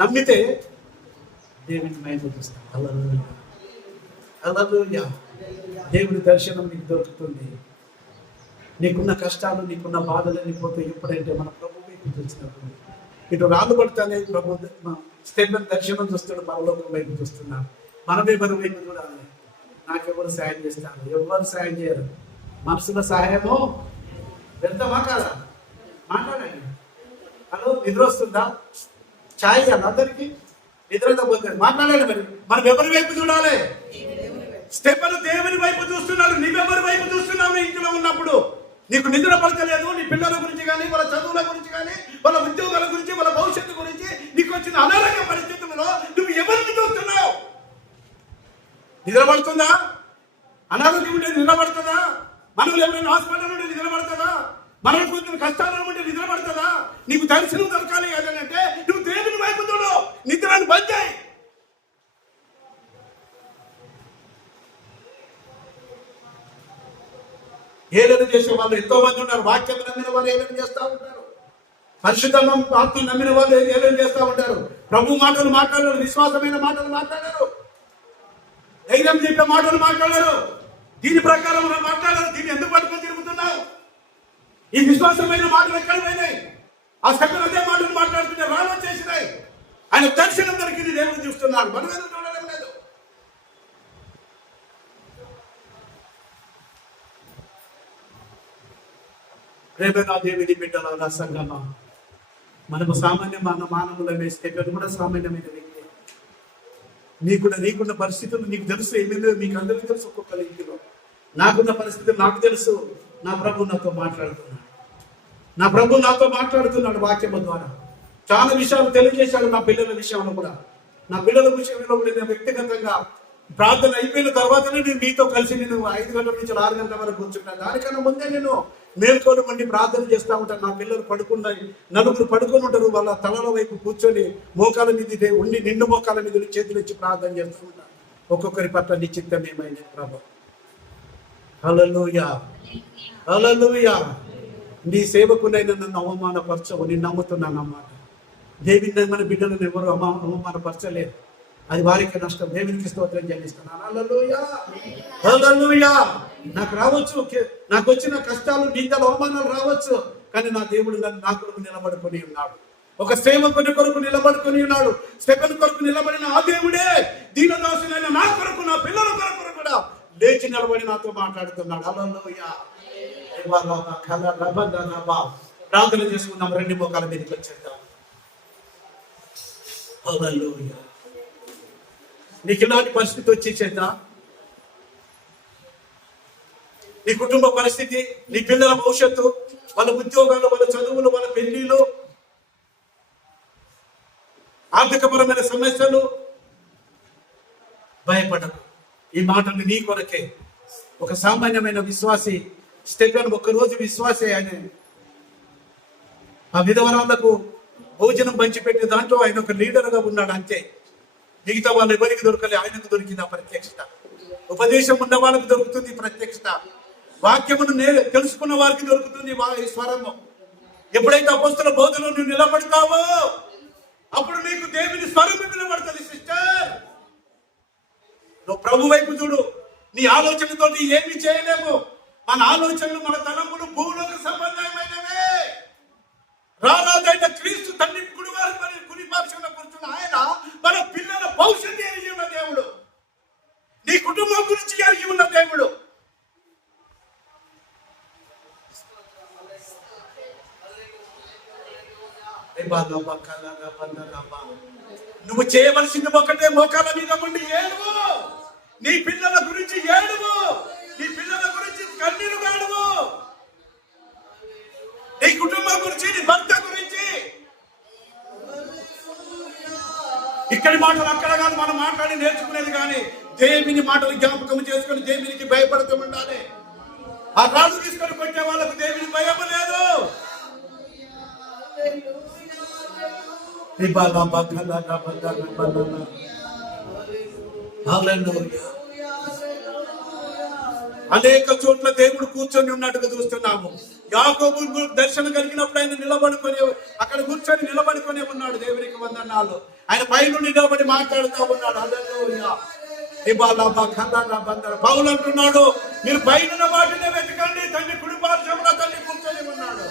నమ్మితే దేవుని మహిమ చూస్తాం. హల్లెలూయా, హల్లెలూయా. దేవుని దర్శనం నీకు దొరుకుతుంది. నీకున్న కష్టాలు, నీకున్న బాధలు పోతాయి ఎప్పుడంటే మన ప్రభు వైపు చూసినప్పుడు. ఇటు రాళ్ళు పడతానే ప్రభు స్టెపెన్ దర్శనం చూస్తాడు, పరలోకం వైపు చూస్తున్నాడు. మనమే మన వైపు చూడాలి. నాకెవరు సాయం చేస్తాను? ఎవరు సాయం చేయరు. మనసులో సహాయము వెళ్తామా కాదా? మాట్లాడండి. హలో, నిద్ర వస్తుందా? ఛాయ్ అందరికి నిద్ర పోతుంది. మాట్లాడాలి. మనం ఎవరి వైపు చూడాలి? స్టెపెన్ దేవుని వైపు చూస్తున్నాడు. నీవెవరి వైపు చూస్తున్నావు? ఇంట్లో ఉన్నప్పుడు నీకు నిద్ర పడతలేదు. నీ పిల్లల గురించి కానీ, వాళ్ళ చదువుల గురించి కానీ, వాళ్ళ ఉద్యోగాల గురించి, వాళ్ళ భవిష్యత్తు గురించి, నీకు వచ్చిన అనారోగ్య పరిస్థితుల్లో నువ్వు ఎవరిని చూస్తున్నావు? నిద్ర పడుతుందా? అనారోగ్యం ఉంటే నిద్ర పడుతుందా? మనం ఎవరైనా హాస్పిటల్ ఉంటే నిద్ర పడుతుందా? మనం కొంచెం కష్టాలను ఉంటే నిద్ర పడుతుందా? నీకు దర్శనం దొరకాలి అంటే నువ్వు దేవుని వైపు చూడు. నిద్రను బంద్ చేయి. ఏదైనా చేసే వాళ్ళు ఎంతో మంది ఉన్నారు. వాక్యం నమ్మిన వాళ్ళు ఏదైనా చేస్తూ ఉంటారు. పరిశుద్ధం ఆత్మ నమ్మిన వాళ్ళు ఏదైనా చేస్తూ ఉంటారు. ప్రభు మాటలు మాట్లాడారు, విశ్వాసమైన మాటలు మాట్లాడారు, ధైర్యం చెప్పే మాటలు మాట్లాడారు. దీని ప్రకారం మాట్లాడారు. దీన్ని ఎందుకు పట్టుకొని తిరుగుతున్నావు? ఈ విశ్వాసమైన మాటలు ఎక్కడ పోయినాయి? ఆ సగం అదే మాటలు మాట్లాడుతుంటే రాళ్ళు వచ్చేసినాయి. ఆయన దర్శనం దొరికింది, దేవుడు చూస్తున్నాడు. మనం ఎందుకు చూడడం లేదు? రేపేనా దేవుని బిడ్డల సంగమా, మనము సామాన్య మానవుల వేస్తే కూడా సామాన్యమైన వ్యక్తి. నీకున్న పరిస్థితులు నీకు తెలుసు. ఏమైందో మీకు అందరికీ తెలుసు. ఒక్కొక్కరి ఇంటిలో నాకున్న పరిస్థితులు నాకు తెలుసు. నా ప్రభు నాతో మాట్లాడుతున్నాడు. వాక్యము ద్వారా చాలా విషయాలు తెలియజేశాడు. నా పిల్లల విషయంలో కూడా, నా పిల్లల విషయంలో కూడా నేను వ్యక్తిగతంగా ప్రార్థన అయిపోయిన తర్వాతనే నేను మీతో కలిసి నేను 5 గంటల నుంచి 6 గంటల వరకు కూర్చుంటాను. దానికన్నా ముందే నేను మేల్కొని ఉండి ప్రార్థన చేస్తూ ఉంటాను. నా పిల్లలు నలుగురు పడుకొని ఉంటారు. వాళ్ళ తలల వైపు కూర్చొని మోకాల మీద ఉండి, నిండు మోకాల మీద చేతులు ఇచ్చి ప్రార్థన చేస్తూ ఉంటాను. ఒక్కొక్కరి పట్ల నీ చిత్తం ఏమైంది ప్రభు? హల్లెలూయా, హల్లెలూయా. నీ సేవకునైనా నన్ను అవమానపరచవు, నేను నమ్ముతున్నాను అన్నమాట. దేవుని మన బిడ్డలను ఎవరు అవమానపరచలేదు. అది వారికి నష్టం. దేవునికి స్తోత్రం చెల్లిస్తున్నాను. హల్లెలూయా, హల్లెలూయా. నాకు వచ్చిన కష్టాలు, నిందలు, అవమానాలు రావచ్చు, కానీ నా దేవుడు నా కొరకు నిలబడుకొని ఉన్నాడు. ఒక సేవకుని కొరకు నిలబడుకొని ఉన్నాడు. స్టెపెన్ కొరకు నిలబడిన ఆ దేవుడే దీనదాసులైన నా కొరకు, నా పిల్లల కొరకు కూడా లేచి నిలబడి నాతో మాట్లాడుతున్నాడు. హల్లెలూయా. ప్రార్థన చేసుకుందాం. 2 మోకాల మీదకి వచ్చేద్దాం. హల్లెలూయా. నీకు ఇలాంటి పరిస్థితి వచ్చేసేదా? నీ కుటుంబ పరిస్థితి, నీ పిల్లల భవిష్యత్తు, వాళ్ళ ఉద్యోగాలు, వాళ్ళ చదువులు, వాళ్ళ పెళ్లిళ్ళు, ఆర్థికపరమైన సమస్యలు, భయపడకు. ఈ మాటలు నీ కొరకే. ఒక సామాన్యమైన విశ్వాసి స్టెపెన్ ఒక్కరోజు విశ్వాసే. ఆయన ఆ విధవరాలకు భోజనం పంచిపెట్టే దాంట్లో ఆయన ఒక లీడర్గా ఉన్నాడు అంతే. మిగతా వాళ్ళు ఎవరికి దొరకలే, ఆయనకు దొరికింది ఆ ప్రత్యక్షత. ఉపదేశం ఉన్న వాళ్ళకి దొరుకుతుంది ప్రత్యక్షత. వాక్యమును తెలుసుకున్న వారికి దొరుకుతుంది ఈ స్వరము. ఎప్పుడైతే అపోస్తల బోధనలో నువ్వు నిలబడతావో అప్పుడు నీకు దేవుని స్వరం నిలబడుతుంది. సిస్టర్, నువ్వు ప్రభు వైపు చూడు. నీ ఆలోచనతో ఏమి చేయలేము. మా మన ఆలోచనలు, మన తలంపులు భూలోక సంబంధమైనవే. రారాదైన క్రీస్తు తండ్రి కుడి పార్శ్వమున కూర్చున్న ఆయన మన పిల్లల భవిష్యత్తు ఎరిగి ఉన్న దేవుడు. నీ కుటుంబం గురించి ఎరిగి ఉన్న దేవుడు. నువ్వు చేయవలసింది ఒకటే, మోకాల మీద ఉండి ఏడువు. నీ పిల్లల గురించి ఏడువు. నీ పిల్లల గురించి కన్నీరు గాడువు. నీ కుటుంబం గురించి, నీ భర్త గురించి. ఇక్కడి మాటలు అక్కడ కాదు మనం మాట్లాడి నేర్చుకునేది, కానీ దేవుని మాటలు జ్ఞాపకం చేసుకుని దేవునికి భయపడుతూ ఉండాలి. ఆ రాజు తీసుకొని కొట్టే వాళ్ళకు దేవుని భయం లేదు. అనేక చోట్ల దేవుడు కూర్చొని ఉన్నట్టుగా చూస్తున్నాము. యాకోబు దర్శనం కలిగినప్పుడు ఆయన నిలబడుకొని అక్కడ కూర్చొని నిలబడుకొని ఉన్నాడు. దేవునికి వందనాలు. ఆయన పైనుండి నిలబడి మాట్లాడుతూ ఉన్నాడు. హల్లెలూయా. పౌలు అంటున్నాడు, మీరు పైన వాటినే వెతకండి, తండ్రి కుడి పార్శ్వమున తండ్రి కూర్చొని ఉన్నాడు.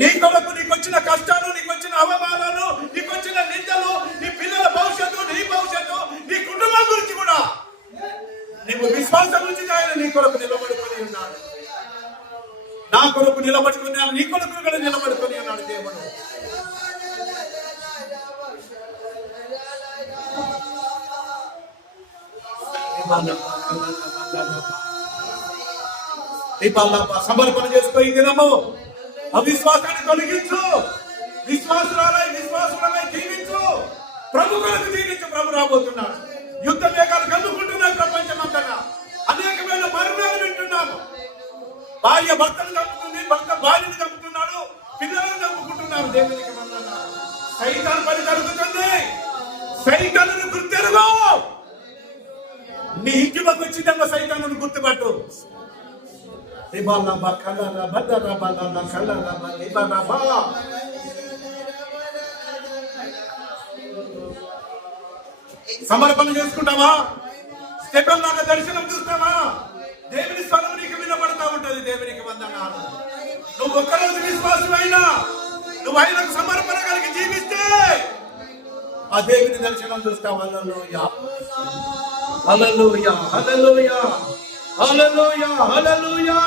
నీ కొరకు నీకు వచ్చిన కష్టాలు, నీకు వచ్చిన అవమానాలు, నీకు వచ్చిన నిందలు, నీ పిల్లల భవిష్యత్తు, నీ భవిష్యత్తు, నీ కుటుంబం గురించి కూడా నీకు విశ్వాసం గురించి ఆయన నీ కొరకు నిలబడుకొని ఉన్నాడు. నా కొరకు నిలబడుకున్నాడు, నీ కొరకు కూడా నిలబడుకొని ఉన్నాడు దేవుడు. సమర్పణ చేసుకో. ఈ దినము అవిశ్వాసాన్ని తొలగించు. విశ్వాసులై జీవించు. ప్రభు కొరకు జీవించు. ప్రభు రాబోతున్నాడు. యుద్ధ వేగాలు కలుగుకుంటున్నాయి ప్రపంచమంతటా. అనేకమైన మరణాలు వింటున్నాము. భార్య భర్తను చంపుతుంది, భర్త భార్యను చంపుతున్నాడు, పిల్లలను చంపుకుంటున్నారు. దేవునికి వందనాలు. సైతాను పని జరుగుతుంది. సైతాను గుర్తెరుగు. నీ ఇంటిలోకి వచ్చిందమ్మ సైతాను గుర్తుపట్టు. సమర్పణ చేసుకుంటావా? స్టెఫెన్ లాగా దర్శనం చూస్తావా? దేవుని స్వరం నీకు వినబడతా ఉంటది. దేవునికి వందనాలు. నువ్వు ఒక్కరోజు విశ్వాసమైనా, నువ్వు ఆయనకు సమర్పణ కలిగి జీవిస్తే ఆ దేవుని దర్శనం చూస్తావు. హల్లెలూయా, హల్లెలూయా, హల్లెలూయా, హల్లెలూయా, హల్లెలూయా.